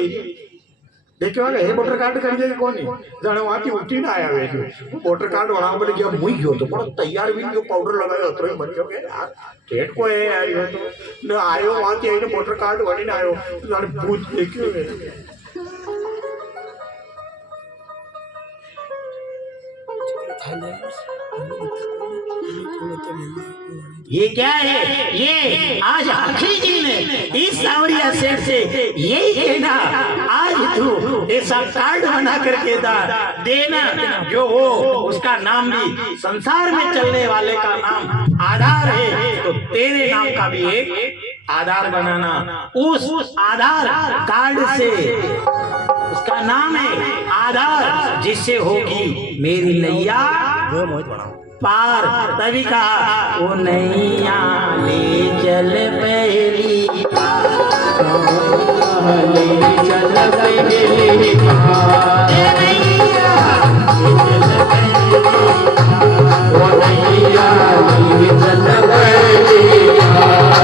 देखे होगा, हे वोटर कार्ड कर कौन जाने वहाँ की उठी ना आया वे वोटर कार्ड बना पड़े गया मुई गयो तो बड़ा तैयार भी जो पाउडर लगायो तो बन गयो यार डेट को है आयो तो आयो वहाँ की आई वोटर कार्ड बनी ना आयो जाने भूत देखियो ये क्या है? ये आज आखिरी जी ने इस सावरिया सेठ से यही कहना, आज तू ऐसा कार्ड बना करके देना जो हो उसका नाम भी संसार में चलने वाले का नाम आधार है, तो तेरे नाम का भी एक आधार बनाना। उस आधार कार्ड से, उसका नाम है आधार, जिससे होगी मेरी नैया पार। तभी कहा वो नैया ले चल पहली पार, ले चल पहली पार, नैया ले चल पहली पार, वो नैया ले चल पहली पार।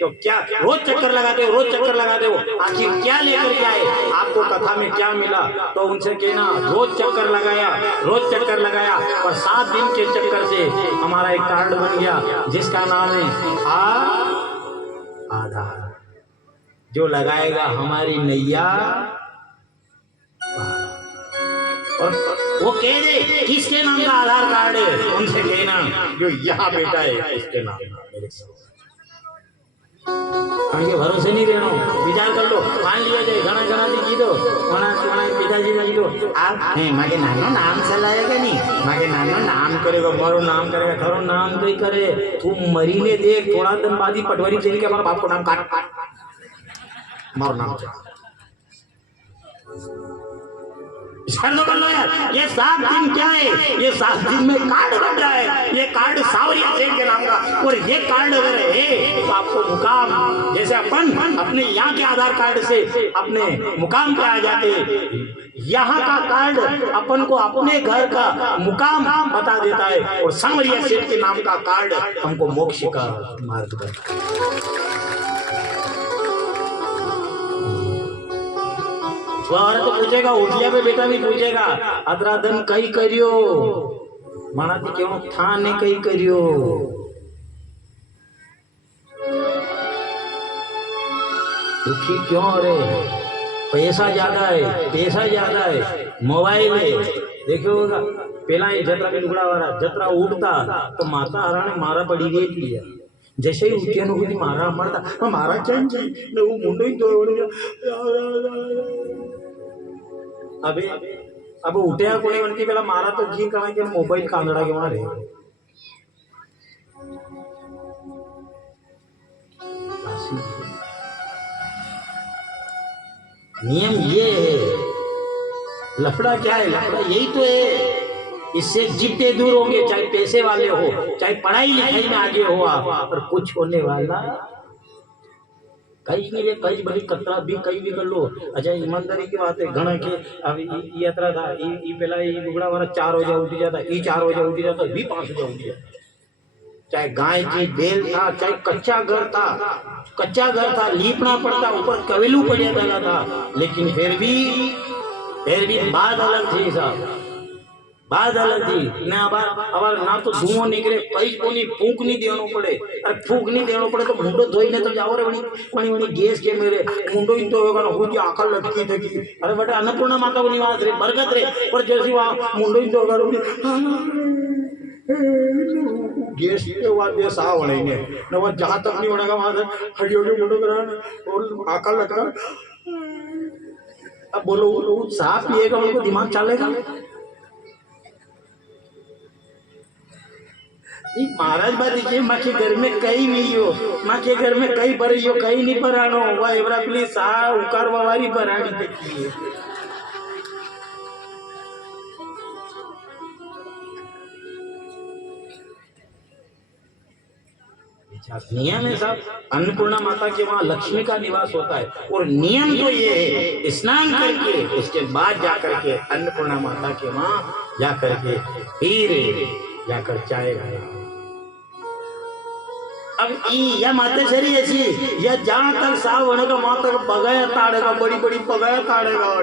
तो क्या रोज चक्कर लगाते हो, रोज चक्कर लगाते हो, आखिर क्या लेकर के आए, आपको कथा में क्या मिला? तो उनसे कहना रोज चक्कर लगाया, रोज चक्कर लगाया, और 7 दिन के चक्कर से हमारा एक कार्ड बन गया जिसका नाम है आधार, जो लगाएगा हमारी नैया। और वो कह दे किसके नाम का आधार कार्ड है, उनसे कहना जो यहाँ बेटा है इसके नाम का मेरे के भरोसे नहीं रहना। विचार कर लो, मान लिया जाए घना घना थी कीधो पिताजी ने कीधो आप मागे नानो नाम चलाएगा नहीं, मागे नानो नाम करेगा, मारो नाम करेगा, खरो नाम तो ही करे, तू मरीने देख थोड़ा दिन बाद ही पटवारी चली के हमारा बाप को नाम काट मारो नाम चला। कर लो यार, ये 7 दिन क्या है, ये 7 दिन में कार्ड बन रहा है, ये कार्ड सावरिया सेठ के नाम का, और ये कार्ड अगर है तो आपको मुकाम, जैसे अपन अपने यहाँ के आधार कार्ड से अपने मुकाम पे आ जाते, यहाँ का कार्ड अपन को अपने घर का मुकाम बता देता है, और सावरिया सेठ के नाम का कार्ड हमको मोक्ष का मार्ग बताता है। औरत तो पूछेगा, उठिया पे बेटा भी पूछेगा, अदराधन कई करियो, माना थी क्यों था ने कई करियो, दुखी क्यों रे, पैसा ज्यादा है, पैसा ज्यादा है, मोबाइल है। देखो पहला ये जतरा भी लुगड़ा वाला जतरा उठता तो माता हरा ने मारा पड़ी गई थी, जैसे ही उठिया नो की मारा मरता मारा चैन जी ने वो मुंडो ही तोड़ दिया। अब उठ्या कोणी म्हणती पेला मारा तो जी कहा कि मोबाइल कांदड़ा के मारे नियम ये है। लफड़ा क्या है? लफड़ा यही तो है, इससे जितने दूर होंगे, चाहे पैसे वाले हो, चाहे पढ़ाई लिखाई में आगे हो आप, पर कुछ होने वाला कहीं नहीं है। कहीं बड़ी कतरा भी कहीं भी कर लो। अच्छा ईमानदारी की बात है, घना के अब यात्रा था ई पहला ये लुगड़ा वाला 4 बजे उठ जाता, ई 4 बजे उठ जाता, भी 5 बजे उठ जाता। चाहे गाय की बेल था, चाहे कच्चा घर था, कच्चा घर था, लीपना पड़ता, ऊपर कवेलू पड़ जाता था, लेकिन फिर भी बात अलग थी साहब। बात अलग थी ना। अबार ना तो धुओं निकले, कई कोनी फूंक नहीं देनो पड़े। अरे फूंक नहीं देनो पड़े तो मुंडो धोईने तो जाओ रे। वणी वणी वणी गैस के मेरे मुंडो ही तो होगा ना, हुई आंखा लटकी थकी। अरे बेटा अन्नपूर्णा माता को निवास रे, बरकत रे, पर जैसी वहां मुंडो ही तो होगा गैस के बाद ये सा बनेंगे ना, वो जहां तक नहीं बनेगा वहां से हड्डी हड्डी मुंडो करा और आंखा लटका। अब बोलो वो साफ पिएगा उनको दिमाग चलेगा? महाराज बात देखिए, माँ के घर में कई नहीं हो, माँ के घर में कई पर हो, कई नहीं परानो हुआ एवरा प्लीज सा उकार वारी परानी देखिए। नियम है साहब, अन्नपूर्णा माता के वहां लक्ष्मी का निवास होता है और नियम तो ये है स्नान करके उसके बाद जाकर के अन्नपूर्णा माता के वहां जाकर के फिर जाकर चाय खाया। अब या माता शरी ऐसी या जहां तक साव होने का वहां तक पगाया ताड़ेगा, बड़ी बड़ी पगाया ताड़ेगा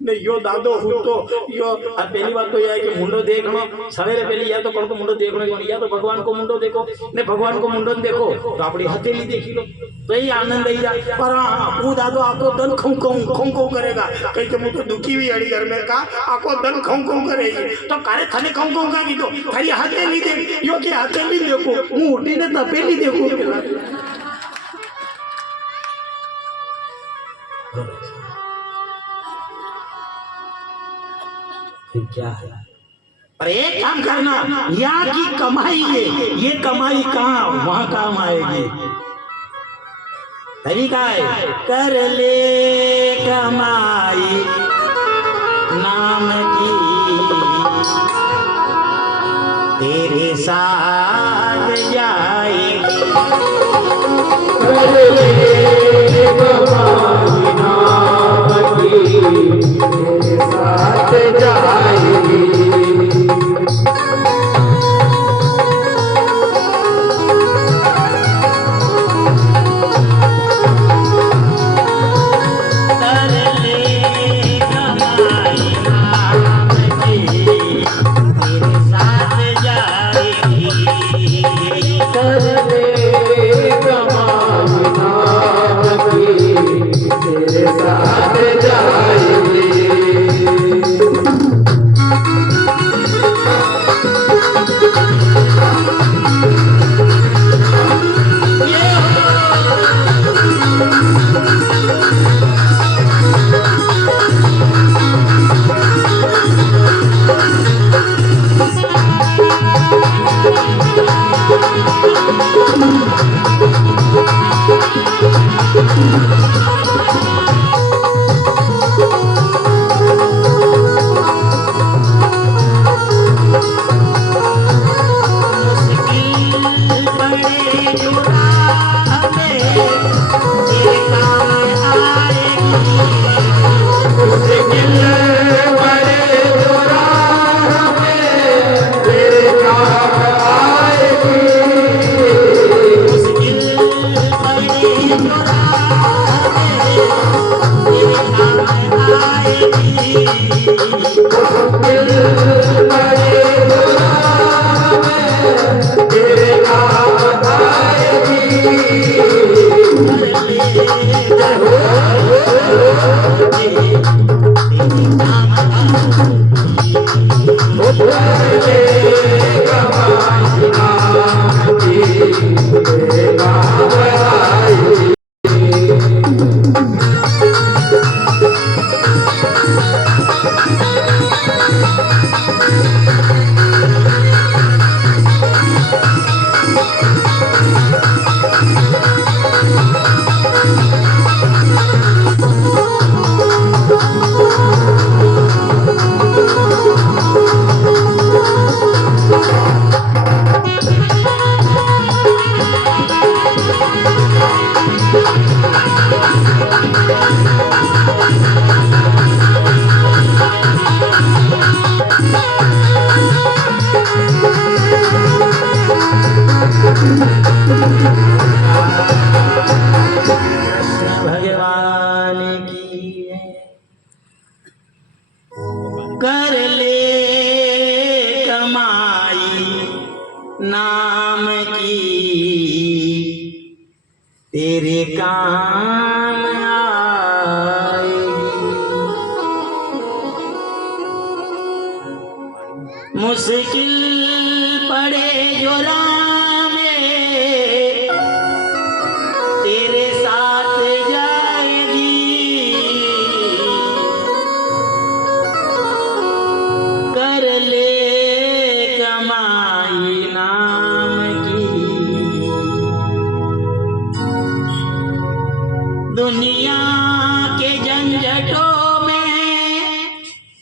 नहीं यो दादो हूँ तो यो। पहली बात तो यह है कि मुंडो देखना सवेरे पहले या तो कर दो मुंडो देखने या तो भगवान को मुंडो देखो, नहीं भगवान को मुंडो देखो तो अपनी हथेली देखी लो तो ही आनंद ही जाए। पर हाँ वो दादो आपको दन खौ करेगा, कहीं तो मुझे दुखी हुई अड़ी घर में का आपको दन खौ करेगी तो कारे थने खौ का की तो थारी हथेली देख यो की हथेली देखो मुंह उठी ने तपेली देखो। क्या है? पर एक काम करना, यहाँ की कमाई है, ये कमाई कहाँ वहां काम आएगी। तरीका है कर ले कमाई नाम की तेरे साथ जाएगी। कर ले कमाई नाम की तेरे साथ जाएगी। भगवान की कर ले नाम की तेरे काम आएगी। मुश्किल पड़े जो राह में तेरे साथ जाएगी। कर ले कमाई नाम की, दुनिया के झंझटों में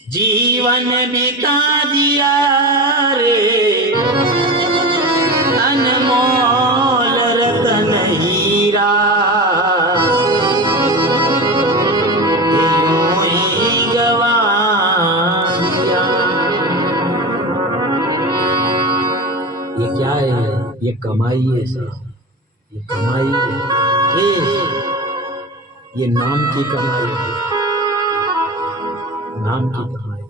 जीवन बिता दिया रे। अनमोल रतन हीरा यूं ही गवा दिया। ये क्या है? ये कमाई है सर, ये कमाई है। ये नाम की कमाई है, नाम की कमाई।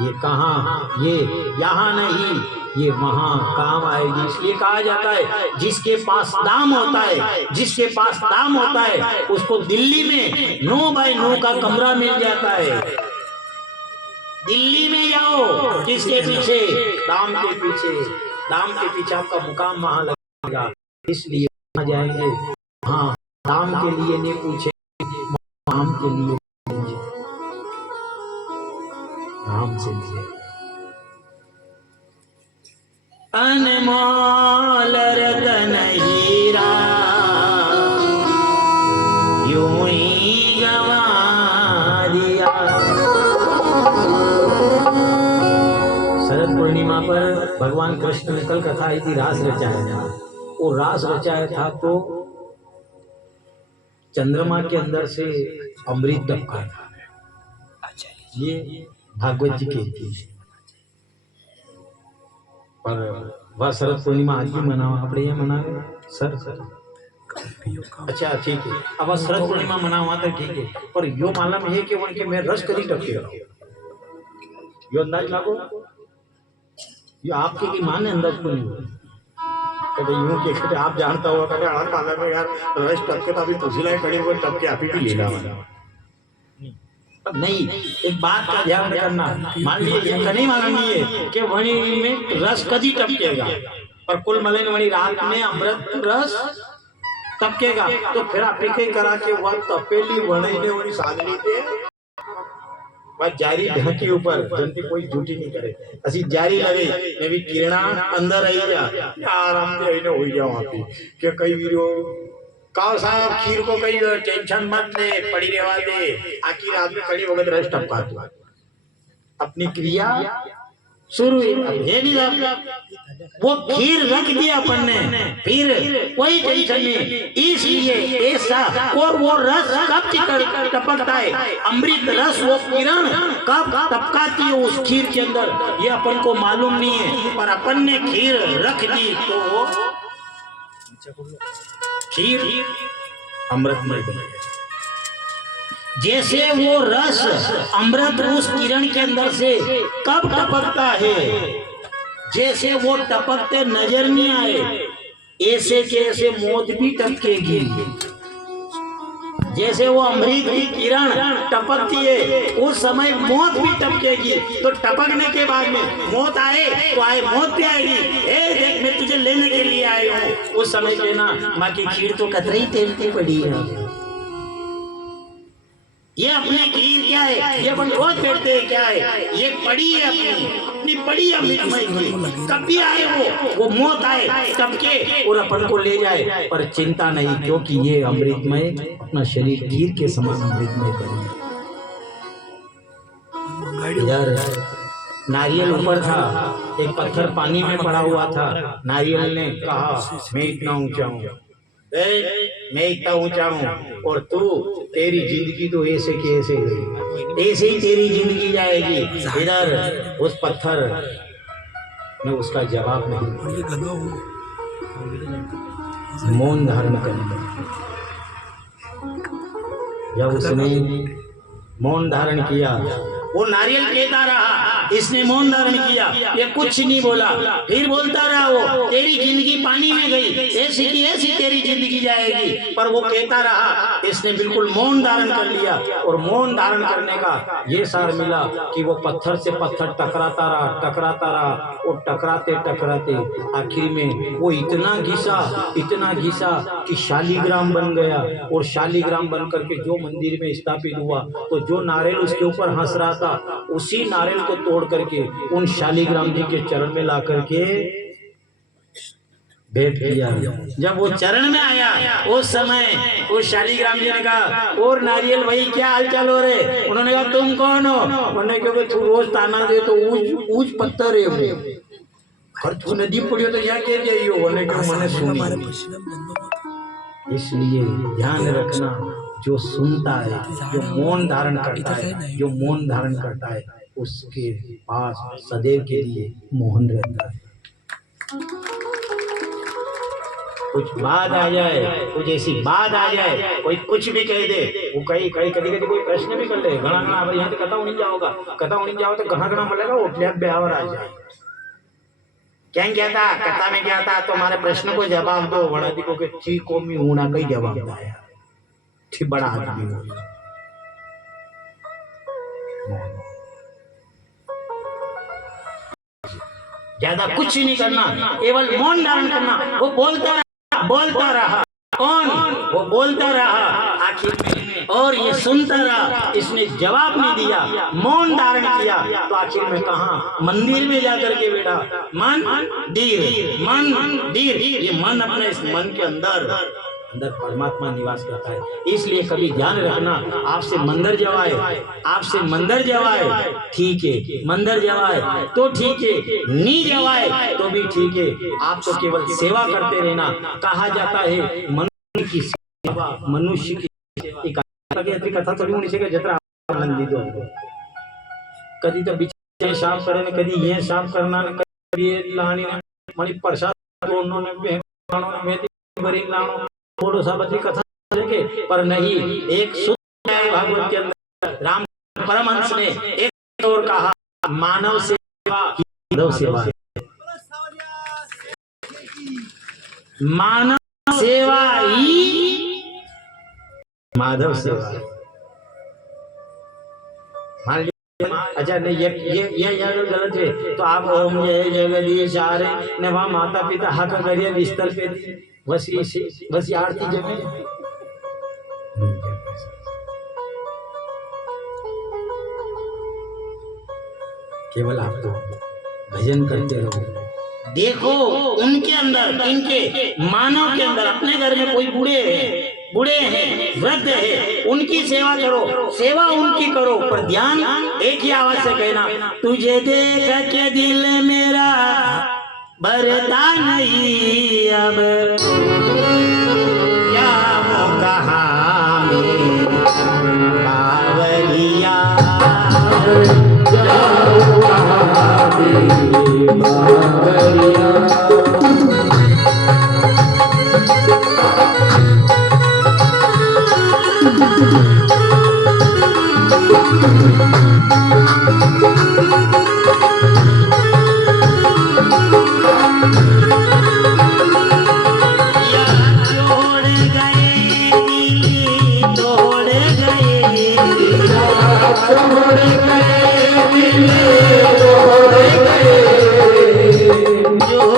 ये कहाँ, ये यहाँ नहीं, ये वहाँ काम आएगी। इसलिए कहा जाता है जिसके पास दाम होता है, जिसके पास दाम होता है उसको दिल्ली में 9x9 का कमरा मिल जाता है। दिल्ली में जाओ, किसके पीछे? दाम के पीछे। दाम के पीछे आपका मुकाम वहां लगेगा। इसलिए वहां जाएंगे, हाँ दाम के लिए नहीं पूछे, नाम के लिए पूछे, नाम से मिले। अनमोल रतन हीरा यूं ही गवा दिया। शरद पूर्णिमा पर भगवान कृष्ण ने कल कथा आई थी, रास रचाया था। वो रास रचाया था तो चंद्रमा के अंदर से अमृत टपका था। ये भागवत जी कहती है। पर वह शरद पूर्णिमा आज भी मनाओ, આપણે ये मनावे सर। अच्छा ठीक है, अब शरद पूर्णिमा मनाओ तो ठीक है, पर यो मालूम है कि उनके मैं रस कभी टपके यो अंदाज लागो, ये आपके की माने अंदाज को नहीं हुआ। कभी यूं के कहते आप जानता हो, कहते आना काला में यार रस टपके तो अभी तुझे खड़े हुए टपके आप ही भी ले लावा नहीं। एक बात का ध्यान करना, मान लीजिए नहीं मालूम है कि वणी में रस कभी टपकेगा, पर कुल मलन वणी रात में अमृत रस टपकेगा, तो फिर आप करा के वह तपेली वणी ने वणी साधनी थे बस जारी ढकी ऊपर जनती कोई झूठी नहीं करे। असी जारी लगे मैं भी किरणा अंदर आई जा आराम से आईने हो जाओ वहां पे कि कई वीडियो काव साहब खीर को कई टेंशन मत ले, पड़ी रहवा दे, आखिर रात में कड़ी वगैरह रस टपका दो। अपनी क्रिया शुरू है नहीं, वो खीर रख दिया अपन ने, फिर कोई टेंशन नहीं। इसलिए ऐसा, और वो रस कब टपकता है, अमृत रस वो किरण कब टपकाती है उस खीर के अंदर, ये अपन को मालूम नहीं है। पर अपन ने खीर रख दी तो खीर अमृतमय बन गई। जैसे वो रस अमृत उस किरण के अंदर से कब टपकता है, जैसे वो टपकते नजर नहीं आए, ऐसे के ऐसे मौत भी टपकेगी। जैसे वो अमृत की किरण टपकती है उस समय मौत भी टपकेगी। तो टपकने के बाद में मौत आए तो आए, मौत भी आएगी। ए देख मैं तुझे लेने के लिए आई हूँ, उस समय कहना माँ की खीर तो कतरी तेलती पड़ी है। ये अपनी खीर क्या है, ये अपन रोज बैठते हैं क्या है, ये पड़ी है अपनी पड़ी अमृतमय खीर। कभी आए वो मौत आए टपके और अपन को ले जाए, पर चिंता नहीं, क्योंकि ये अमृतमय अपना शरीर खीर के समान अमृतमय बनेगा। इधर नारियल ऊपर था, एक पत्थर पानी में पड़ा हुआ था। नारियल ने कहा मैं इतना ऊंचा हूँ, मैं इतना ऊंचा हूँ, और तू तेरी जिंदगी तो ऐसे के ऐसे गई, ऐसे ही तेरी जिंदगी जाएगी। इधर उस पत्थर ने उसका जवाब नहीं, मौन धारण करने। जब उसने मौन धारण किया वो नारियल कहता रहा, इसने मौन धारण किया, ये कुछ नहीं बोला। फिर बोलता रहा वो, तेरी जिंदगी पानी में गई, ऐसी की ऐसी तेरी जिंदगी जाएगी। पर वो कहता रहा, इसने बिल्कुल मौन धारण कर लिया। और मौन धारण करने का ये सार मिला कि वो पत्थर से पत्थर टकराता रहा और टकराते टकराते आखिर में वो इतना घिसा कि शालिग्राम बन गया। और शालिग्राम बन करके जो मंदिर में स्थापित हुआ, तो जो नारियल उसके ऊपर हंस रहा था, उसी नारियल को तोड़ करके उन शालिग्राम जी के चरण में ला करके बैठ गया। जब वो चरण में आया उस समय उस शालिग्राम जी ने कहा, और नारियल भाई क्या हालचाल हो रहे? उन्होंने कहा, तुम कौन हो? उन्होंने क्योंकि तू रोज ताना दे तो ऊंच पत्थर है, और तू नदी पड़ी हो तो यहाँ कह जाइयो। उन्होंने कहा, मैंने सुनी। इसलिए ध्यान रखना, जो सुनता है, जो मौन धारण करता है, उसके पास सदैव के लिए मोहन रहता है। कुछ बात आ जाए, कुछ ऐसी बात आ जाए, कोई कुछ भी कह दे, वो कभी कोई प्रश्न भी कर ले, घना अब यहाँ कथा उड़ी जाओ तो घना मिलेगा, वो ब्यावर आ जाए। क्या था कथा में, क्या था? तुम्हारे प्रश्न को जवाब दो। बड़ा दिखो के चीको में ऊना कई जवाब आया, ठीक बड़ा आदमी हो। ज्यादा कुछ नहीं करना, केवल मौन धारण करना। वो बोलता रहा। कौन? वो बोलता रहा आखिर में, और ये सुनता रहा। इसने जवाब नहीं दिया, मौन धारण किया, तो आखिर में कहा, मंदिर में जाकर के बैठा। मन धीर, ये मन अपने इस मन के अंदर परमात्मा निवास करता है। इसलिए कभी ध्यान रखना, आपसे मंदिर जवाए ठीक है, मंदिर जवाए तो ठीक है, नहीं जवाए तो भी ठीक है। आप तो केवल सेवा करते रहना। कहा जाता है मनुष्य की कथा थोड़ी होनी चाहिए जतरा आनंदित हो। कभी तो बिचारे साफ करे ने, कभी ये साफ करना ने, कभी ये लानी ने, मणि प्रसाद तोड़नो ने, मेथी भरी लानो, थोड़ा सा बची कथा देखे। पर नहीं, एक शुद्ध भागवत के अंदर राम परमहंस ने एक और कहा, मानव सेवा ही माधव सेवा। मान लीजिए, अच्छा नहीं, ये अगर गलत है तो आप ओम जय जगदीश सारे ने वहाँ माता पिता हक करिए बिस्तर पे, बस आरती जमे। केवल आप तो भजन करते रहो। देखो उनके अंदर, इनके मानव के अंदर, अपने घर में कोई बूढ़े हैं, वृद्ध है, उनकी सेवा करो, सेवा उनकी करो, पर ध्यान एक ही आवाज से कहना, तुझे देख के दिल मेरा भरता नहीं अब, क्या वो कहा में बावरिया, क्या वो कहा में बावरिया। जो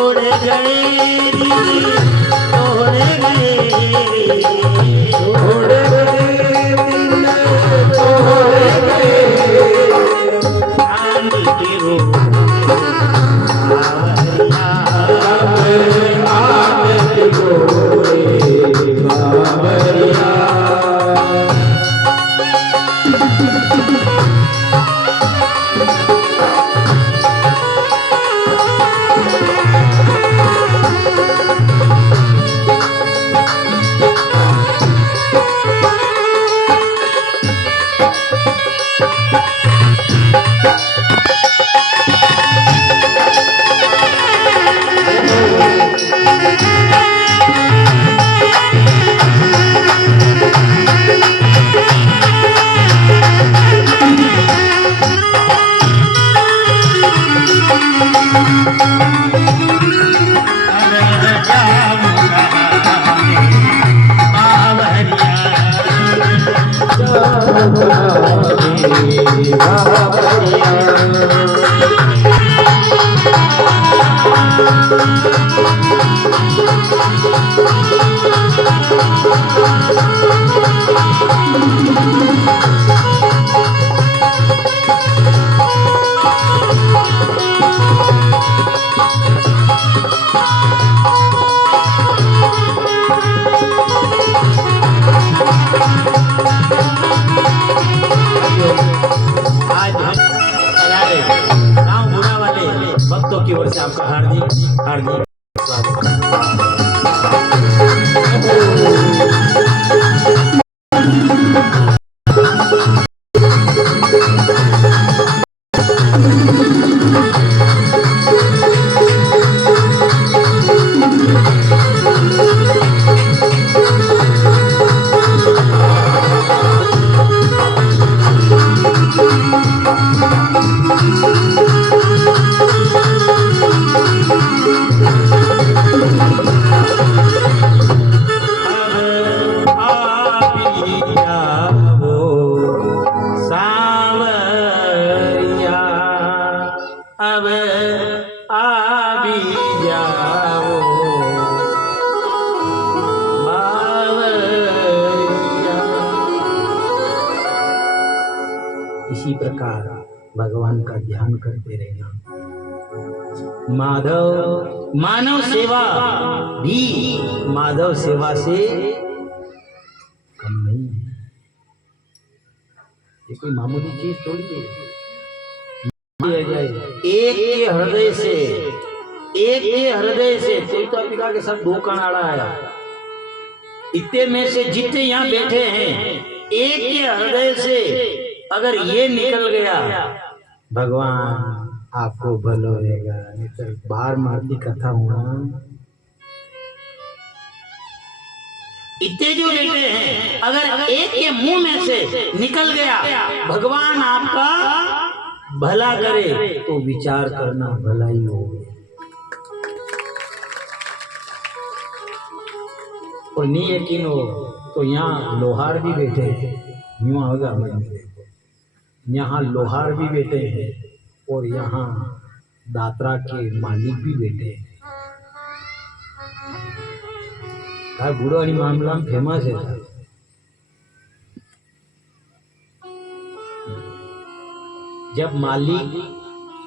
भक्तों की ओर से आपका हार्दिक हार्दिक अब आ भी जाओ बावरिया। इसी प्रकार भगवान का ध्यान करते रहना। माधव मानव सेवा भी माधव सेवा से कम नहीं है। ये कोई मामूली चीज थोड़ी है। एक के हृदय से कोई तो पिता के साथ दो कनाड़ा आया। इतने में से जितने यहाँ बैठे हैं एक के हृदय से अगर ये निकल गया, भगवान आपको भलो होगा। नहीं तो बाहर मारती कथा हुआ। इतने जो बैठे हैं अगर एक के मुंह में से निकल गया भगवान आपका भला करे, तो विचार करना भला ही हो। और नहीं यकीन हो तो यहाँ लोहार भी बैठे हैं। यूं होगा यहाँ लोहार भी बैठे हैं और यहाँ दात्रा के मालिक भी बैठे हैं। गुड़वानी मामला फेमस है। जब मालिक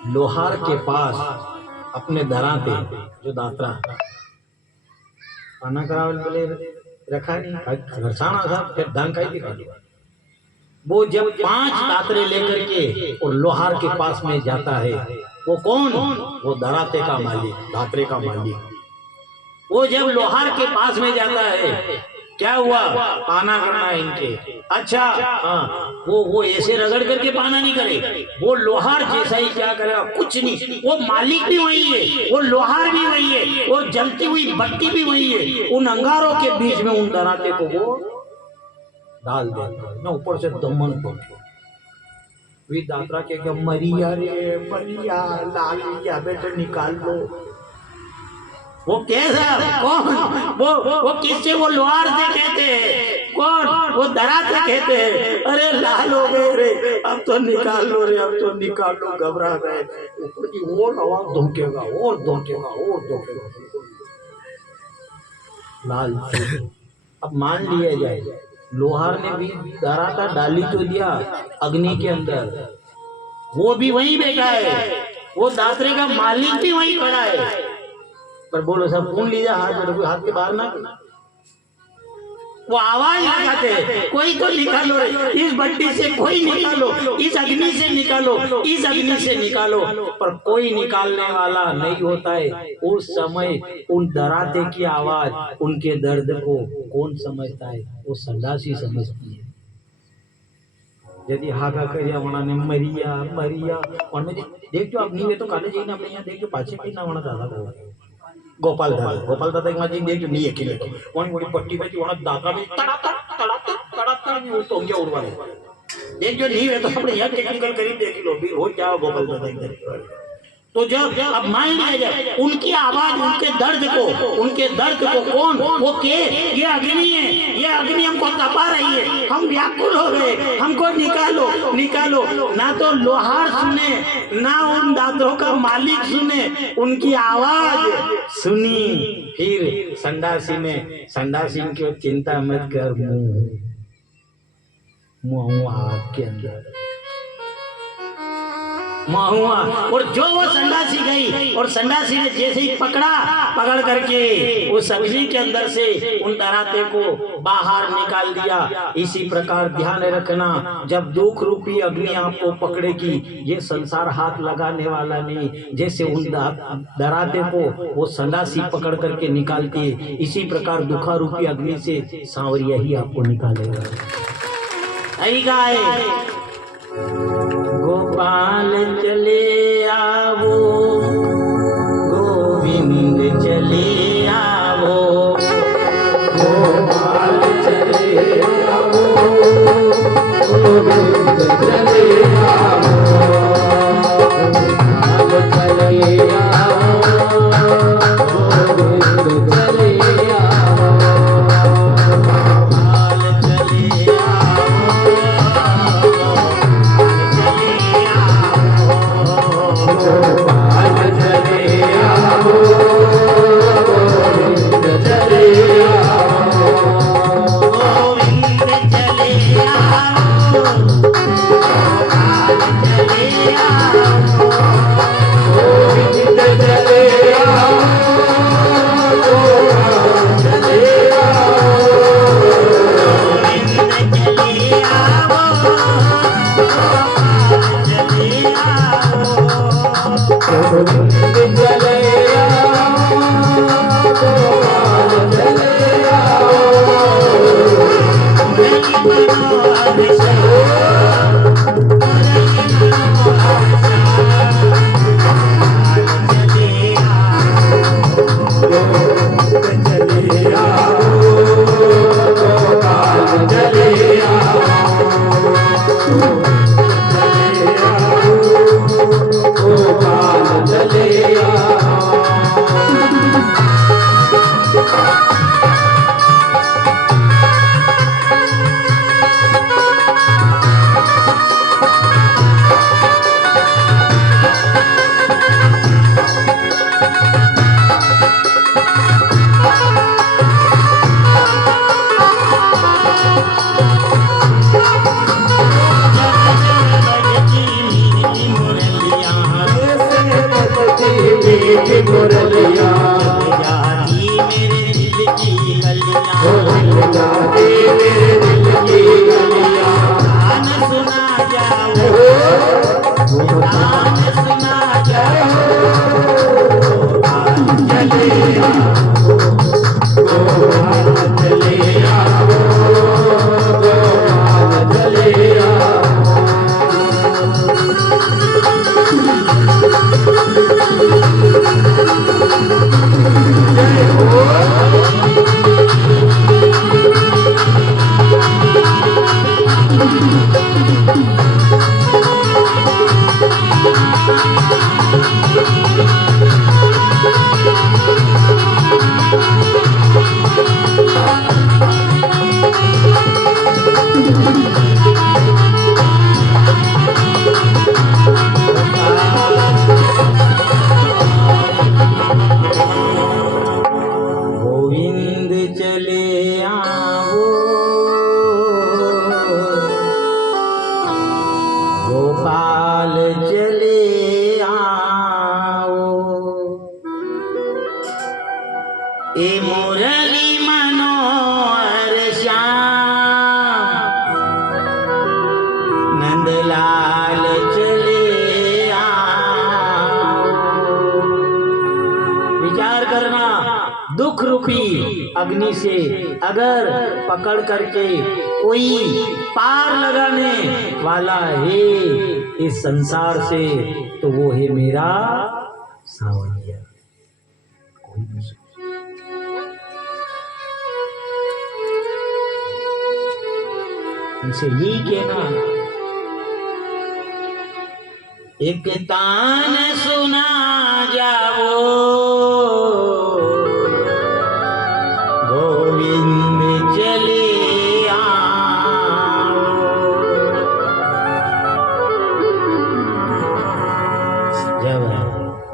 लोहार के पास अपने दराते जो दात्रा खाना करावल बोले रखा नहीं घरसाना था, फिर धन का ही दिखा दिया। वो जब 5 दातरे लेकर के और लोहार के पास में जाता है, वो कौन? वो दराते का मालिक, दात्रे का मालिक। वो जब लोहार के पास में जाता है, क्या हुआ? पाना करना है इनके। अच्छा हाँ, वो ऐसे रगड़ करके पाना नहीं करे। वो लोहार जैसा ही क्या करेगा? कुछ नहीं। वो मालिक भी वही है, वो लोहार भी वही है, वो जलती हुई भट्टी भी वही है। उन अंगारों के बीच में उन दराते को वो डाल देता है ना, ऊपर से दमन पड़ता। वे दात्रा के मरिया रे मरिया लालिया बेटे निकाल लो। वो कैसा? कौन? वो किससे? वो लोहार से कहते हैं। कौन? वो दराते कहते हैं। अरे लाल हो गए रे, अब तो निकाल लो रे, अब तो निकाल लो। घबरा गए। ऊपर की और आवाज धोखेगा और धोखेगा और धोखेगा। लाल अब मान लिया जाए, लोहार ने भी दराता डाली तो दिया अग्नि के अंदर, वो भी वहीं बैठा है। वो दात्रे का मालिक भी वहीं खड़ा है। पर बोलो सब कौन लीजा हाथ में, हाथ के बाहर ना। वो आवाज लगाते, कोई तो निकालो रे, इस भट्टी से कोई निकालो, इस अग्नि से निकालो, इस अग्नि से निकालो। पर कोई निकालने वाला नहीं होता है। उस समय उन दराते की आवाज, उनके दर्द को कौन समझता है? वो सन्यासी समझती है। यदि हागा करिया वणा ने मरिया मरिया और में देखो आप नहीं तो काले जी ने अपने यहाँ देखो पाछे कहीं ना वणा दादा गोपाल दादा के माजी देखो नहीं अकेले तो वणी मोटी पट्टी में वणा दादा में तड़ा तड़ा भी तो गया उड़वाने देख जो नहीं है तो अपने यहाँ टेक्निकल करीब देख लो भी हो जाओ गोपाल दादा इधर। तो जब अब मान लिया जाए उनकी आवाज, उनके दर्द को कौन वो के ये अग्नि है, ये अग्नि हमको तपा रही है, हम व्याकुल हो गए, हमको निकालो निकालो। ना तो लोहार सुने, ना उन दादरों का मालिक सुने, उनकी आवाज सुनी। फिर संडासी की चिंता मत कर, मुँह आपके अंदर महुआ। और जो वो संडासी गई और संडासी ने जैसे ही पकड़ करके उस अग्नि के अंदर से उन दराते को बाहर निकाल दिया। इसी प्रकार ध्यान रखना, जब दुख रूपी अग्नि आपको पकड़ेगी, ये संसार हाथ लगाने वाला नहीं। जैसे उन दराते को वो संडासी पकड़ करके निकालती है, इसी प्रकार दुखा रूपी अग्नि से सांवरिया ही आपको निकालेगा। सही गाए गोपाल चले आवो, गोविंद चले आवो, गोपाल चले आवो, गोविंद चले आवो, गोपाल चले आवो, गोविंद चले आवो, गोपाल चले दुख रूपी अग्नि से अगर पकड़ करके कोई पार लगाने वाला है इस संसार से, तो वो है मेरा सांवरिया। उनसे यही कहना, एक तान सुना जाओ गोविंद चले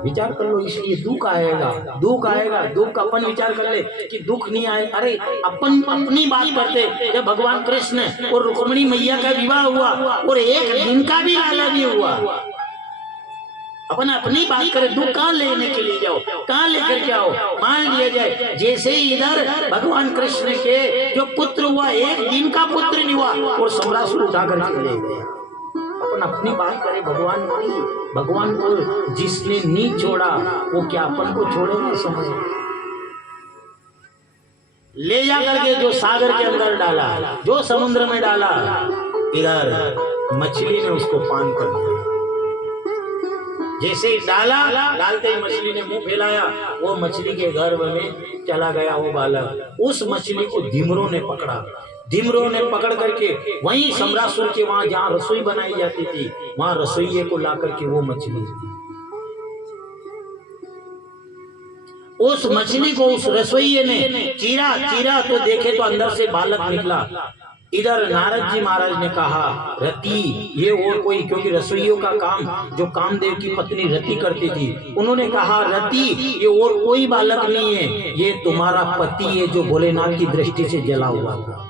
विचार कर लो। इसलिए दुख आएगा, दुख आएगा, दुख अपन विचार कर ले कि दुख नहीं आए। अरे अपन अपनी बात करते, जब भगवान कृष्ण और रुक्मिणी मैया का विवाह हुआ और एक दिन का भी लाला नहीं हुआ, अपन अपनी बात करें, दुख कहाँ लेने के लिए जाओ, कहाँ लेकर के आओ। मान लिया जाए जैसे इधर भगवान कृष्ण के जो पुत्र हुआ, एक दिन का पुत्र नहीं हुआ और सम्रासुर उठा कर ले गया। अपन अपनी बात करें, भगवान नहीं, भगवान को जिसने नहीं छोड़ा वो क्या अपन को छोड़ेगा? समझ ले जा करके जो सागर के अंदर डाला, जो समुद्र में डाला, इधर मछली ने उसको पान कर दिया। जैसे डाला, डालते ही मछली ने मुंह फैलाया, वो मछली के गर्भ में चला गया वो बालक। उस मछली को धीमरों ने पकड़ा, धीमरों ने पकड़ करके वहीं सम्रासुर के वहां जहां रसोई बनाई जाती थी, वहां रसोइये को ला करके वो मछली, उस मछली को उस रसोइये ने चीरा, चीरा तो देखे तो अंदर से बालक निकला। इधर नारद जी महाराज ने कहा, रति ये और कोई, क्योंकि रसोइयों का काम जो कामदेव की पत्नी रति करती थी, उन्होंने कहा रति ये और कोई बालक नहीं है, ये तुम्हारा पति है जो भोलेनाथ की दृष्टि से जला हुआ था।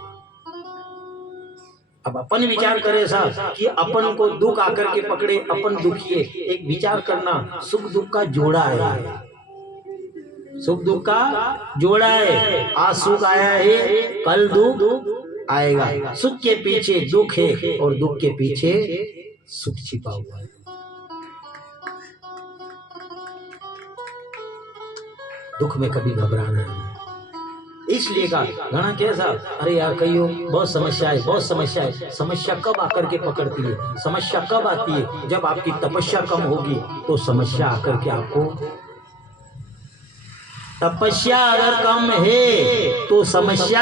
अब अपन विचार करें साहब कि अपन को दुख आकर के पकड़े, अपन दुखी है। एक विचार करना, सुख दुख का जोड़ा है, सुख दुख का जोड़ा है। आज सुख आया है, कल दुख आएगा। सुख के पीछे दुख है और दुख के पीछे सुख छिपा हुआ है। दुख में कभी घबराना नहीं। इसलिए का घना कैसा, अरे यार कहियो बहुत समस्या है, बहुत समस्या है। समस्या कब आकर के पकड़ती है? समस्या कब आती है? जब आपकी तपस्या कम होगी तो समस्या आकर के आपको, तपस्या अगर कम है तो समस्या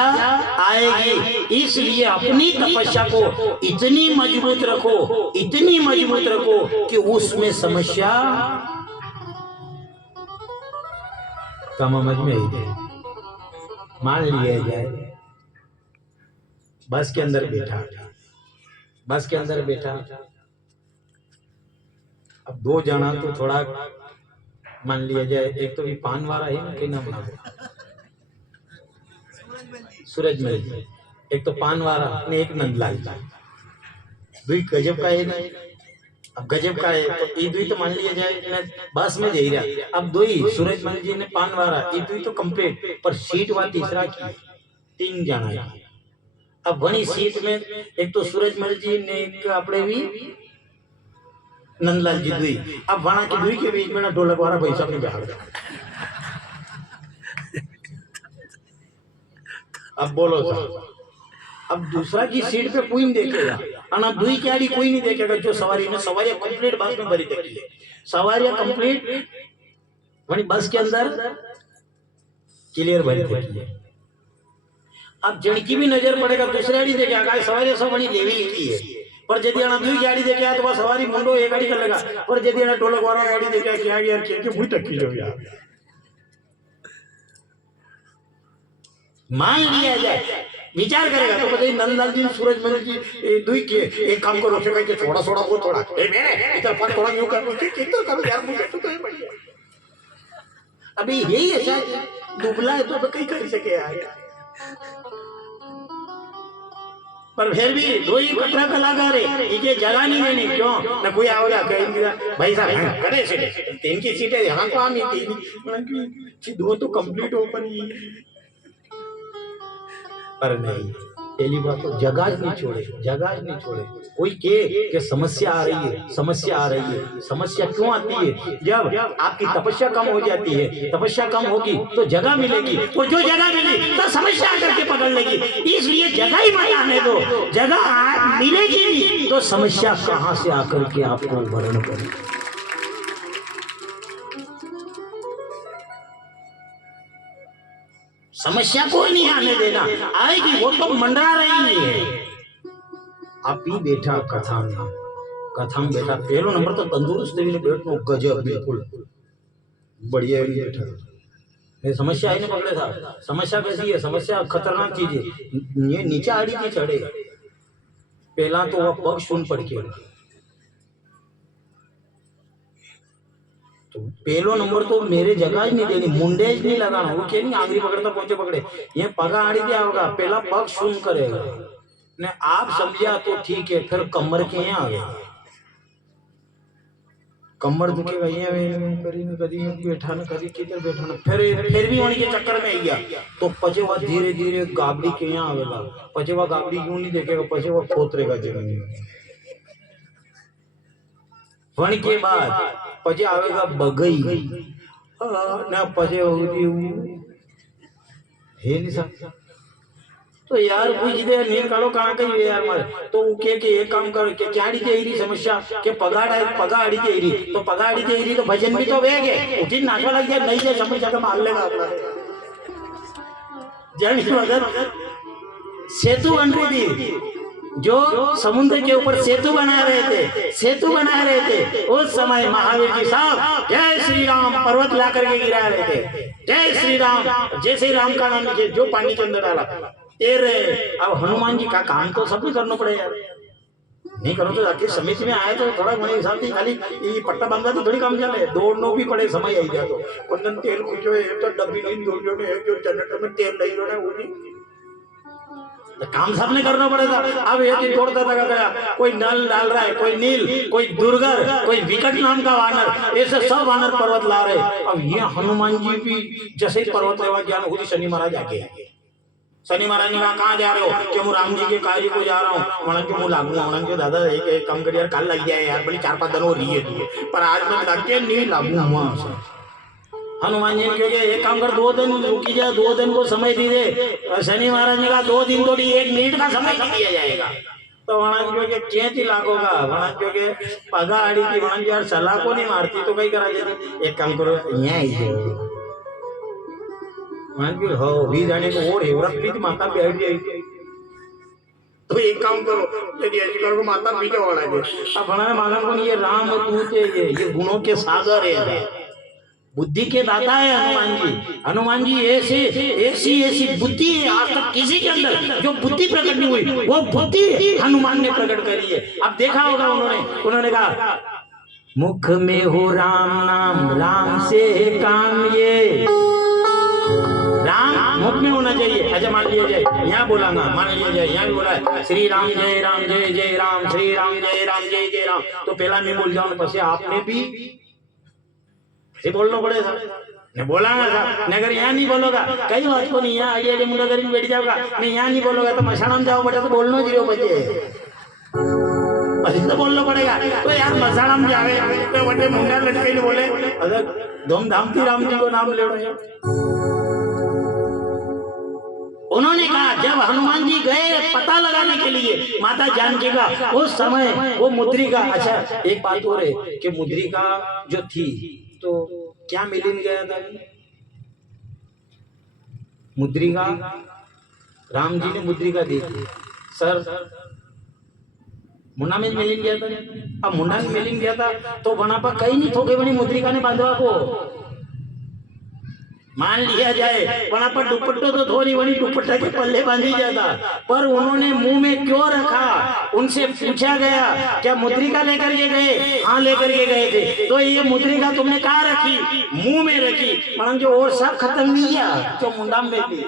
आएगी। इसलिए अपनी तपस्या को इतनी मजबूत रखो, इतनी मजबूत रखो कि उसमें समस्या कम में ही जाए। मान लिया जाए बस के अंदर बैठा, बस के अंदर बैठा, अब दो जना तो थोड़ा मान लिया जाए, एक तो भी पान वाला है ना, कहीं नाम सूरजमल जी, एक तो पान वाला ने एक नंदलाल जी, दुई गजब का है ना। अब गजब का है तो ये दुई तो मान लिया जाए बस में जा रहा। अब दुई सूरजमल जी ने पान वाला, ये दुई तो कंप्लीट, पर सीट वा तीसरा की, तीन जना है। अब वही सीट में एक तो सूरजमल जी ने एक अपने भी नंदलाल जी दुई, अब वहां की दुई के बीच में ना ढोलक वाला भाई साहब ने बिहार दिया। अब बोलो साहब, अब दूसरा की सीट पे कोई नहीं देखेगा, और दुई की आड़ी कोई नहीं देखेगा। जो सवारी में सवारियां कंप्लीट बस में भरी देखी है, सवारियां कंप्लीट वही बस के अंदर क्लियर भरी देखी है। अब जड़की भी नजर पड़ेगा, दूसरी आड़ी देखेगा, सवारियां सब वही लेवी लिखी है। पर यदि अना दुई गाड़ी देखे तो वह सवारी मुंडो एक गाड़ी कर लेगा, पर यदि अना ढोलक वाला गाड़ी देखे क्या यार के मुंह तक की जो यार। मान लिया जाए, विचार करेगा तो बताइए नंदलाल जी सूरजमल जी दुई के एक काम करो, कि थोड़ा थोड़ा वो थोड़ा ए मेरे इधर पर थोड़ा यूं कर, कितना करो यार, मुझे तो ये बढ़िया। अभी यही है शायद, दुबला है तो कहीं कर सके यार, पर फिर भी दो ही कटरा कलाकार है, ये जगह नहीं देनी। क्यों ना कोई आओगा कहेंगे भाई साहब करे से तीन की सीटें यहाँ को आनी तीन दो तो कंप्लीट हो पर नहीं। पहली बात तो जगह नहीं छोड़े, जगह नहीं छोड़े। कोई के समस्या आ रही है, समस्या आ रही है। समस्या क्यों आती है? जब आपकी तपस्या कम हो जाती है, तपस्या कम होगी तो जगह मिलेगी, और जो जगह मिली तो समस्या आकर के पकड़ लेगी। इसलिए जगह ही मत आने दो, जगह मिलेगी नहीं तो समस्या कहां से आकर के आपको वर्ण करेगी। समस्या कोई नहीं आने देना, आएगी वो तो मंडरा रही है। आप ही बैठा कथा में, कथा में बैठा पहलो नंबर तो तंदुरुस्त बैठनो गजब बिल्कुल बढ़िया बैठा। ये समस्या ही नहीं पकड़े था। समस्या कैसी है? समस्या खतरनाक चीज है। ये नीचे आड़ी की चढ़े पहला तो वह पग सुन पड़ के तो पहलो नंबर तो मेरे जगह ही नहीं देनी मुंडेज नहीं लगाना। वो क्या नहीं आंगली पकड़ता पहुंचे पकड़े ये पगा आड़ी क्या होगा पहला पग सुन करेगा ने आप समझा तो ठीक है। फिर कमर के यहाँ आ गया कमर दुखेगा यहाँ करी न करी बैठा न करी किधर बैठा न फिर भी उनके चक्कर में गया तो पचेवा धीरे धीरे गाबड़ी के यहाँ आवेगा। पचेवा गाबड़ी क्यों नहीं देखेगा पचेवा खोतरेगा जमीन वन के बाद पचे आवेगा बगई ना पचे होती है नहीं सकता तो यार पूछ दे नहीं करो कहाँ कही यार मारे तो के एक काम कर के क्या डी तेरी समस्या के पगाड़ी तेरी तो पगाड़ी तेरी तो भजन भी तो वेग है उठी नाचवा लग गया नहीं से समस्या तो मार लेगा अपना जन मगर सेतु बन रही थी जो समुद्र के ऊपर सेतु बना रहे थे उस समय महावीर जी साहब जय श्री राम पर्वत ला करके गिरा रहे थे। जय श्री राम जैसे राम का नाम लीजिए जो पानी के अंदर डाला तेरे अब हनुमान जी का काम तो सब भी करना पड़ेगा नहीं करो तो आखिर समिति में आए तो थोड़ा मेरे हिसाब से खाली ये पट्टा बांधा तो थोड़ी काम चले दौड़नो भी पड़े समय आई जाए तो वंदन तेल कुछ तो डब्बी नहीं दौड़ो ने जो जनरेटर में तेल नहीं होना वो नहीं तो काम सबने करना पड़ेगा। अब ये दिन दौड़ता था गया कोई नल डाल रहा है कोई नील कोई दुर्गर कोई विकट नाम का वानर ऐसे सब वानर पर्वत ला रहे। अब ये हनुमान जी भी जैसे ही पर्वत लेवा ज्ञान खुद शनि महाराज आगे शनि महाराज ने कहा कहाँ जा रहे हो कि मैं राम जी के कार्य को जा रहा हूँ मणन के मुँह लागू मणन के दादा एक काम कर यार कल लग जाए यार बड़ी 4-5 दिन हो रही है तुझे पर आज मैं लग के नहीं लागू हुआ। हनुमान जी ने क्योंकि एक काम कर 2 दिन रुकी जाए 2 दिन को समय दीजिए। शनि महाराज ने कहा 2 दिन थोड़ी 1 मिनट का समय दिया जाएगा तो वहां क्योंकि कैंची लागोगा वहां क्योंकि पगा आड़ी की वहां यार सलाह को नहीं मारती तो कहीं करा जाती एक काम करो यहाँ ही हो भी जाने को और हेवरत भी माता बैठ जाएगी तो एक काम करो तेरी अजगर को माता पीछे वाला है अब हमारे मालूम को नहीं ये राम दूत है ये गुणों के सागर है बुद्धि के दाता है हनुमान जी ऐसी बुद्धि है आज तक किसी के अंदर जो बुद्धि प्रकट नहीं हुई वो बुद्धि हनुमान ने प्रकट करी है। अब देखा होगा उन्होंने कहा मुख में हो राम नाम राम से काम ये राम मुख में होना चाहिए। अच्छा मान लिया जाए यहाँ बोला ना मान लिया जाए यहाँ भी बोला है श्री राम जय राम श्री राम जय जय राम तो पहला मैं बोल जाऊँ पसे आपने भी बोलना पड़ेगा ने बोला ना था नगर यहाँ नहीं बोलोगा कई बात को नहीं यहाँ आइडिया मुंडा करी बैठ जाओगा नहीं यहाँ नहीं बोलोगा तो मसाणा जाओ बेटा तो बोलना जीरो बचे तो बोलना पड़ेगा तो यार मसाणा में जावे तो बटे मुंडा लटके नहीं बोले अगर धूमधाम थी राम जी को नाम ले उन्होंने कहा जब हनुमान जी गए पता लगाने के लिए माता जानकी का उस समय वो मुद्रिका अच्छा एक बात और है कि मुद्रिका जो थी तो क्या मिलिन गया था मुद्रिका राम जी ने मुद्रिका दी थी सर मुन्ना में मिलिन गया था। अब मुन्ना में मिलिन गया था तो वहां पर कहीं नहीं थोके बनी मुद्रिका ने बांधवा को मान लिया जाए वहां पर दुपट्टो तो थोड़ी बड़ी दुपट्टा के पल्ले बांधी जाता पर उन्होंने मुंह में क्यों रखा उनसे पूछा गया क्या मुद्रिका लेकर के गए हाँ लेकर के गए थे तो ये मुद्रिका तुमने कहाँ रखी मुंह में रखी मतलब जो और सब खत्म नहीं किया जो मुंडा में थी।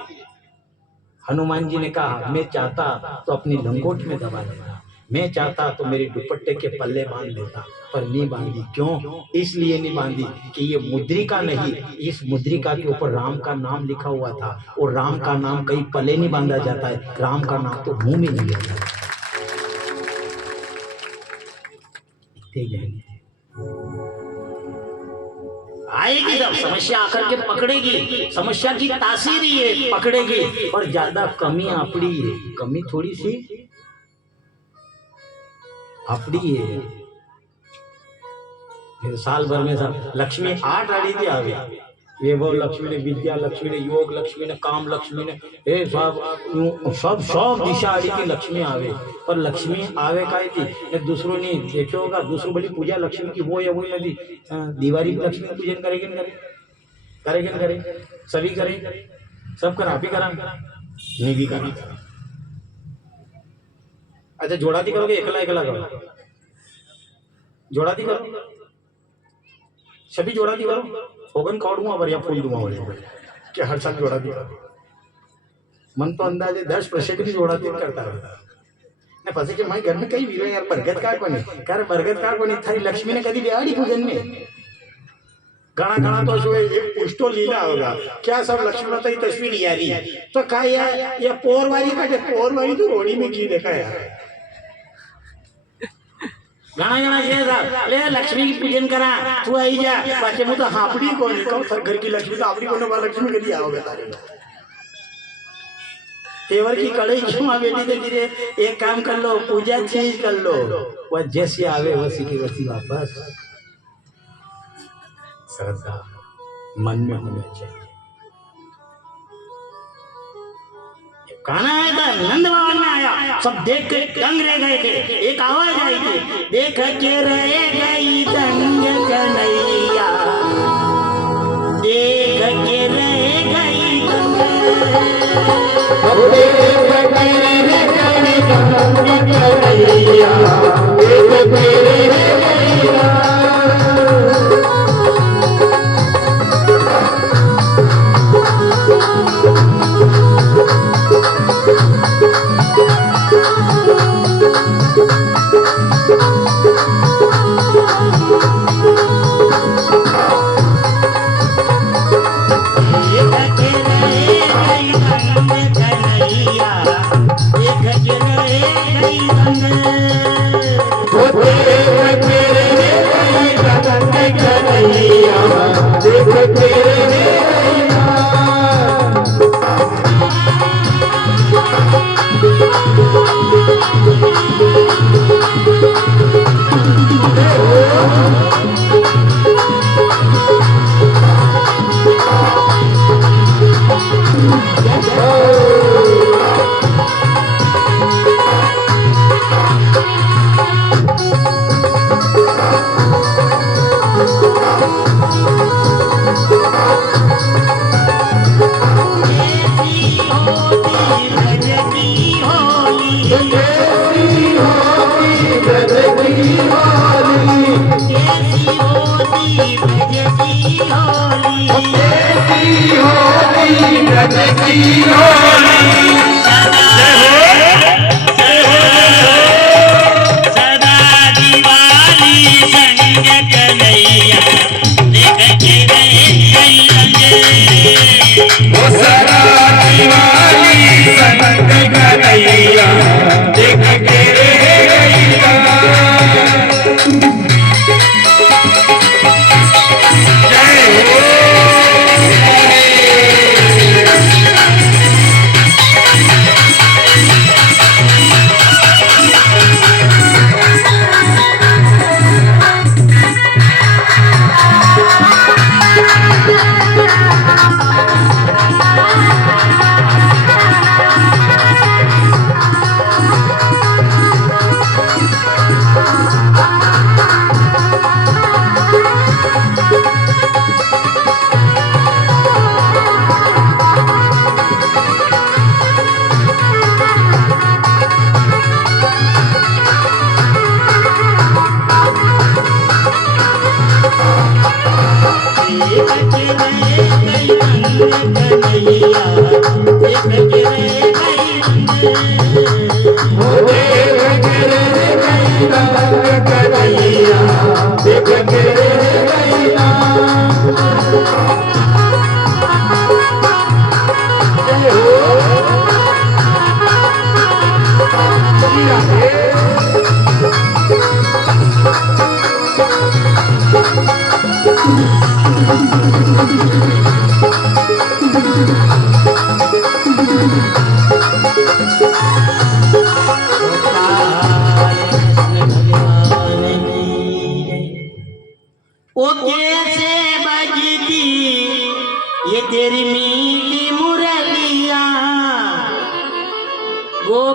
हनुमान जी ने कहा मैं चाहता तो अपनी लंगोट में दबा देता मैं चाहता तो मेरे दुपट्टे के पल्ले बांध लेता पर नहीं बांधी क्यों इसलिए नहीं बांधी कि ये मुद्रिका नहीं इस मुद्रिका के ऊपर राम का नाम लिखा हुआ था और राम का नाम कहीं पल्ले नहीं बांधा जाता है राम का नाम तो मुंह में नहीं लिया आएगी जब समस्या आकर के पकड़ेगी समस्या की तासीर ही है पकड़ेगी और ज्यादा कमी अपनी है कमी थोड़ी सी अपनी है। फिर साल भर में सब लक्ष्मी 8 आड़ी थी आ गई वैभव लक्ष्मी ने, विद्या लक्ष्मी ने, योग लक्ष्मी ने, काम लक्ष्मी ने, ये सब सब दिशा आड़ी की लक्ष्मी आवे। पर लक्ष्मी आवे काय थी ने दूसरों नहीं देखे होगा, दूसरों बड़ी पूजा लक्ष्मी की वो या वो नदी दिवाली की लक्ष्मी पूजन करेगी न करेगी न करे, सभी करे, सब करा भी करा नहीं भी करा। अच्छा जोड़ाती करोगे एकला एकला करो, जोड़ाती करो, सभी जोड़ाती करो, होगन काट दूंगा बढ़िया फूल दूंगा बढ़िया कि हर साल जोड़ाती करो। मन तो अंदाजे 10% भी जोड़ाती करता रहता ने पसी के माई घर में कई वीरो यार बरगद काट बनी कर बरगद काट बनी थारी लक्ष्मी ने कदी बिहाड़ी पूजन में गाना गाना तो जो एक पुष्टो लीला होगा क्या सब लक्ष्मी माता की तस्वीर यारी तो का या पोरवारी का पोर वाली तो रोड़ी में की देखा यार गाना गाना ये था ले लक्ष्मी की पूजन करा तू आई जा बाकी मुझे तो हापड़ी को नहीं कहूँ सर घर की लक्ष्मी तो हापड़ी को ना लक्ष्मी के लिए आओगे तारे तेवर की कड़ाई क्यों आ बेटी तो गिरे एक काम कर लो पूजा चीज कर लो वह जैसे आवे वैसी की वैसी वापस श्रद्धा मन में होना चाहिए। गाना आया था नंद भवन में आया सब देख के दंग रह गए थे। एक आवाज आई थी देख के रह गई दंग कन्हैया देख के रह गई दंग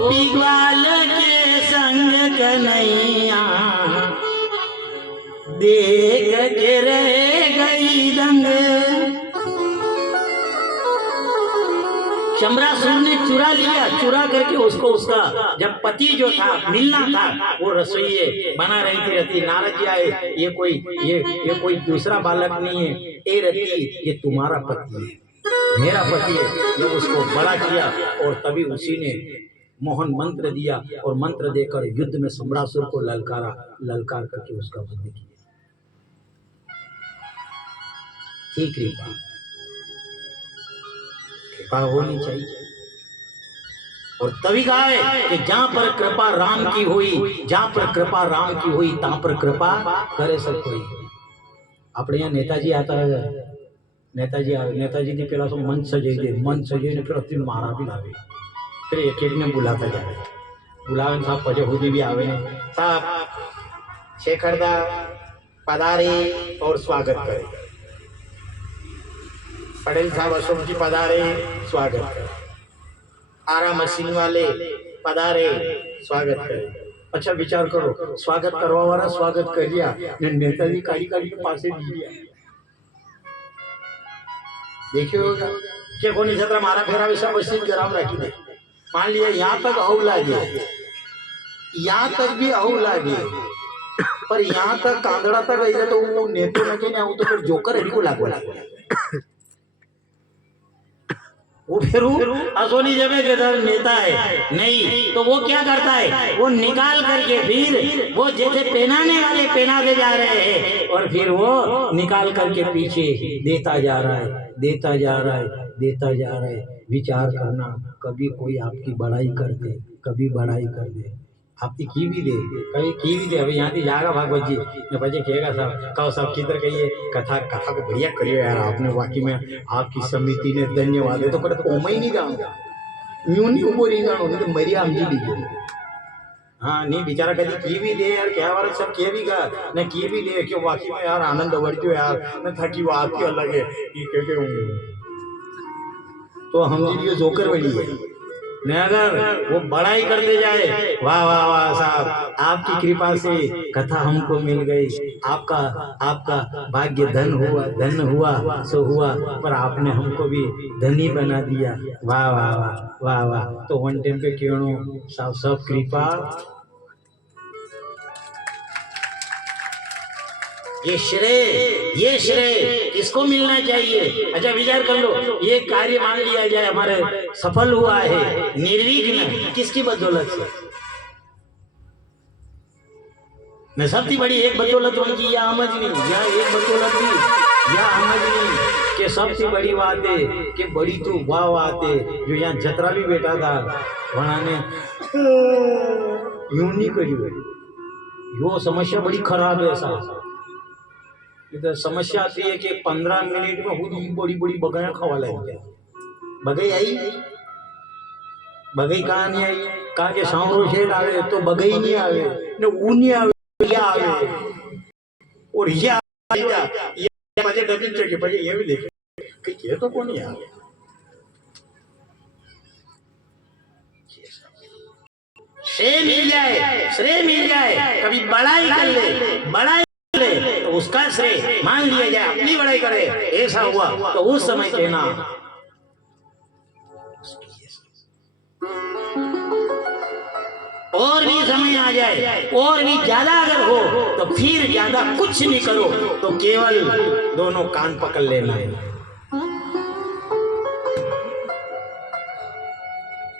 गोपी ग्वाल के संग कन्हैया देख के रह गई दंग। शंबरासुर ने चुरा लिया, चुरा करके उसको उसका जब पति जो था मिलना था, वो रसोई बना रही थी रति। नारद जी आए, ये कोई दूसरा बालक नहीं है, ए रति ये तुम्हारा पति है, मेरा पति है। जब उसको बड़ा किया और तभी उसी ने मोहन मंत्र दिया और मंत्र देकर युद्ध में शंबरासुर को ललकार करके उसका वध किया। ठीक कृपा होनी चाहिए। और तभी कहा है कि जहां पर कृपा राम की हुई, जहां पर कृपा राम की हुई तहां पर कृपा करे सब कोई। अपने यहाँ नेताजी आता है, नेताजी आवे, नेताजी ने पहला तो मंच सजे ने फिर अपनी मारा भी लावे, फिर एक एक ने बुलाता जाए, बुलावे साहब पजे हुदी भी आवे ने साहब शेखरदा पधारे और स्वागत करे, पटेल साहब अशोक जी पधारे स्वागत करे, आरा मशीन वाले पधारे स्वागत करे। अच्छा विचार करो, स्वागत करवा वाला स्वागत कर दिया, नेताजी काली काली के पास दिया। देखिए होगा कि कोई छत्र मारा फेरा विषय मस्जिद गरम रखी दे। मान लिया यहाँ तक अहू लागे, यहाँ तक भी अहू लागे, पर यहाँ तक कांगड़ा तक आई तो वो नेतो लगे ना, वो तो फिर जोकर हड़ी को लागू लागे। वो फिर असोनी जगह के दर नेता है नहीं, तो वो क्या करता है, वो निकाल करके फिर वो जैसे पहनाने वाले पहनाते जा रहे हैं और फिर वो निकाल करके पीछे देता जा रहा है, देता जा रहा है, देता जा रहा है। विचार करना, कभी कोई आपकी बड़ाई कर दे, कभी बड़ाई कर दे, आपकी की भी दे, कभी की भी दे। अभी यहाँ की जाएगा भागवत जी ने बच्चे कहेगा साहब कहो साहब किधर कहिए कथा को बढ़िया करियो यार आपने, वाकई में आपकी समिति ने धन्यवाद है। तो कर ओम ही नहीं गाऊंगा, यूं नहीं उबो नहीं गाणो, नहीं तो मरिया हम जी लीजिए। हाँ नहीं बेचारा कभी की भी दे यार, क्या वाला सब किए भी गा न की भी दे, क्यों वाकई में यार आनंद बढ़ यार न थकी वो आपकी अलग है तो हम जी लिए जोकर बड़ी है न। अगर वो बड़ाई करते जाए, वाह वाह वाह साहब आपकी कृपा से कथा हमको मिल गई, आपका भाग्य धन हुआ सो हुआ, पर आपने हमको भी धनी बना दिया, वाह वाह वाह वाह वाह। तो वन टाइम पे क्यों साहब सब कृपा, ये श्रेय किसको मिलना चाहिए। अच्छा विचार कर लो, ये कार्य मान लिया जाए हमारे सफल हुआ है निर्विघ्न, किसकी बदौलत से? मैं सबसे बड़ी एक बदौलत उनकी या आमदनी, या एक बदौलत भी या आमदनी के सबसे बड़ी बात है कि बड़ी तो वाह बात है जो यहाँ जतरा भी बैठा था वहां ने यूं नहीं करी, यो समस्या बड़ी खराब है साहब। इधर समस्या आती है कि 15 मिनट में खुद बड़ी बड़ी बगाया खवा लगी, बगई आई, बगई कहाँ नहीं आई, कहा के सांवरो शेर आवे तो बगई नहीं आवे न ऊनी आवे, या आवे और या मजे डबल चके पजे ये भी देखे कि ये तो कौन नहीं आवे। श्रेय मिल जाए, कभी बड़ाई कर ले, बड़ाई तो उसका श्रेय मान लिया जाए, अपनी बड़ाई करे, ऐसा हुआ तो उस समय कहना। और भी समय आ जाए और भी ज्यादा अगर हो तो फिर ज्यादा कुछ नहीं करो, तो केवल दोनों कान पकड़ लेना है,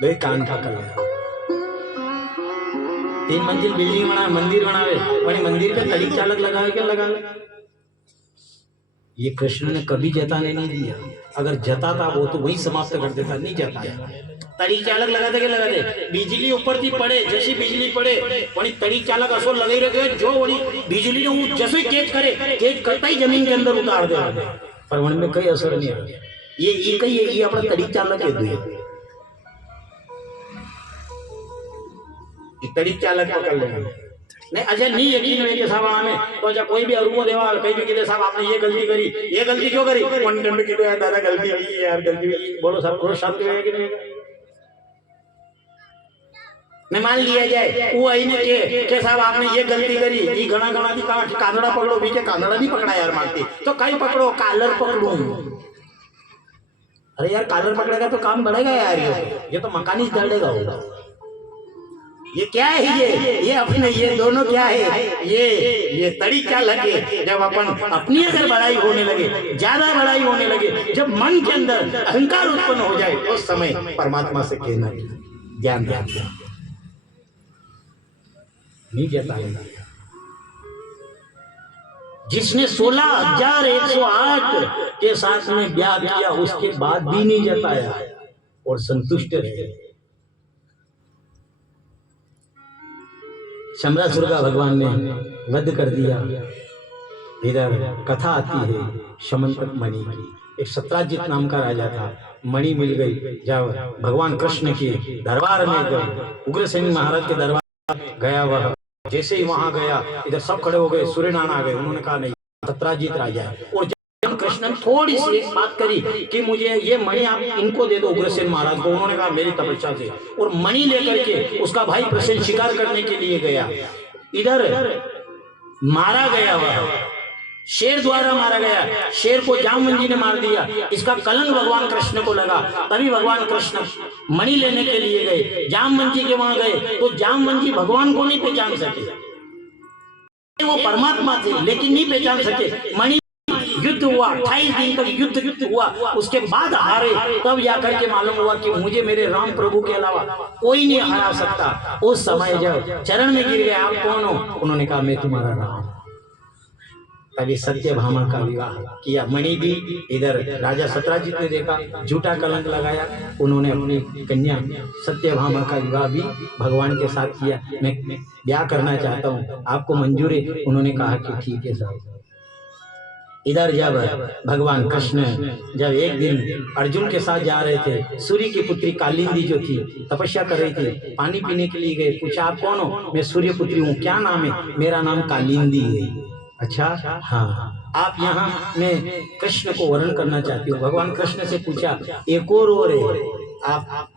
दो कान पकड़ लेना। 3 मंजिल बिल्डिंग बना, मंदिर बनावे, बड़े मंदिर पे तड़ी चालक लगावे क्या लगा ले? ये कृष्ण ने कभी जताने नहीं दिया, अगर जताता वो तो वही समाप्त कर देता, नहीं जताया। तड़ी चालक लगाते क्या लगाते, बिजली ऊपर थी पड़े, जैसी बिजली पड़े वही तड़ी चालक असो लगे रखे, जो वही बिजली ने जैसे कैच करे, कैच करता ही जमीन के अंदर उतार दे, पर वन में कोई असर नहीं है। ये कही है, ये अपना तड़ी चालक है, तड़ी चालक पकड़ लेंगे। नहीं अच्छा नहीं यकीन है कि साहब हमें तो अच्छा कोई भी अरुमो देवा कहीं भी कहते साहब आपने ये गलती करी, ये गलती क्यों करी, कंटेंट में कहते यार दादा गलती हुई यार, गलती हुई, बोलो साहब रोज शांति है कि नहीं? ने मान लिया जाए वो आई ने के साहब आपने ये गलती करी, ये घना घना दी कहा कांदड़ा पकड़ो, बीचे कांदड़ा नहीं पकड़ा यार मारती तो कहीं पकड़ो, कालर पकड़ू। अरे यार कालर पकड़ेगा तो काम बढ़ेगा यार, ये तो मकानी दर्देगा होगा। ये क्या है, ये अपने ये दोनों क्या है, ये तरीका लगे जब अपन अपनी अगर बड़ाई होने लगे, ज्यादा बड़ाई होने लगे, जब मन के अंदर अहंकार उत्पन्न हो जाए उस समय परमात्मा से कहना ज्ञान ध्यान नहीं जताएगा। जिसने 16,108 के साथ में ब्याह किया उसके बाद भी नहीं जताया और संतुष्ट रहे। शम्रासुर का भगवान ने वध कर दिया। इधर कथा आती है शमंतक मणि की। एक सत्राजित नाम का राजा था, मणि मिल गई। जब भगवान कृष्ण के दरबार में गए, उग्रसेन महाराज के दरबार गया, वह जैसे ही वहां गया इधर सब खड़े हो गए, सूर्यनारायण आ गए। उन्होंने कहा नहीं, सत्राजित राजा है। और जब कृष्ण ने थोड़ी सी एक बात करी कि मुझे ये मणि आप इनको दे दो उग्रसेन महाराज को, उन्होंने कहा मेरी तपस्या से, और मणि लेकर के उसका भाई प्रसेन शिकार करने के लिए गया। इधर मारा गया, वह शेर द्वारा मारा गया। शेर को जामवंत जी ने मार दिया। इसका कलंक भगवान कृष्ण को लगा। तभी भगवान कृष्ण मणि लेने के लिए गए, जामवंत जी के वहां गए तो जामवंत जी भगवान को नहीं पहचान सके। वो परमात्मा थे लेकिन नहीं पहचान सके। मणि युद्ध हुआ, 28 दिन तक युद्ध हुआ। उसके बाद हारे, तब जाकर के मालूम हुआ कि मुझे मेरे राम प्रभु के अलावा कोई नहीं हरा सकता। उस समय जब चरण में गिर गए, आप कौन हो? उन्होंने कहा मैं तुम्हारा राम। तभी सत्यभामा का विवाह किया। मणि भी इधर राजा सत्राजित ने देखा, झूठा कलंक लगाया। उन्होंने अपनी कन्या सत्यभामा का विवाह भी भगवान के साथ किया। मैं ब्याह करना चाहता हूँ, आपको मंजूर है? उन्होंने कहा कि ठीक है साहब। इधर जब भगवान कृष्ण जब एक दिन अर्जुन के साथ जा रहे थे, सूर्य की पुत्री कालिंदी जो थी तपस्या कर रही थी, पानी पीने के लिए गए। पूछा आप कौन हो? मैं सूर्य पुत्री हूँ। क्या नाम है? मेरा नाम कालिंदी है। अच्छा हाँ, आप यहाँ मैं कृष्ण को वर्ण करना चाहती हूँ। भगवान कृष्ण से पूछा एक और है, आप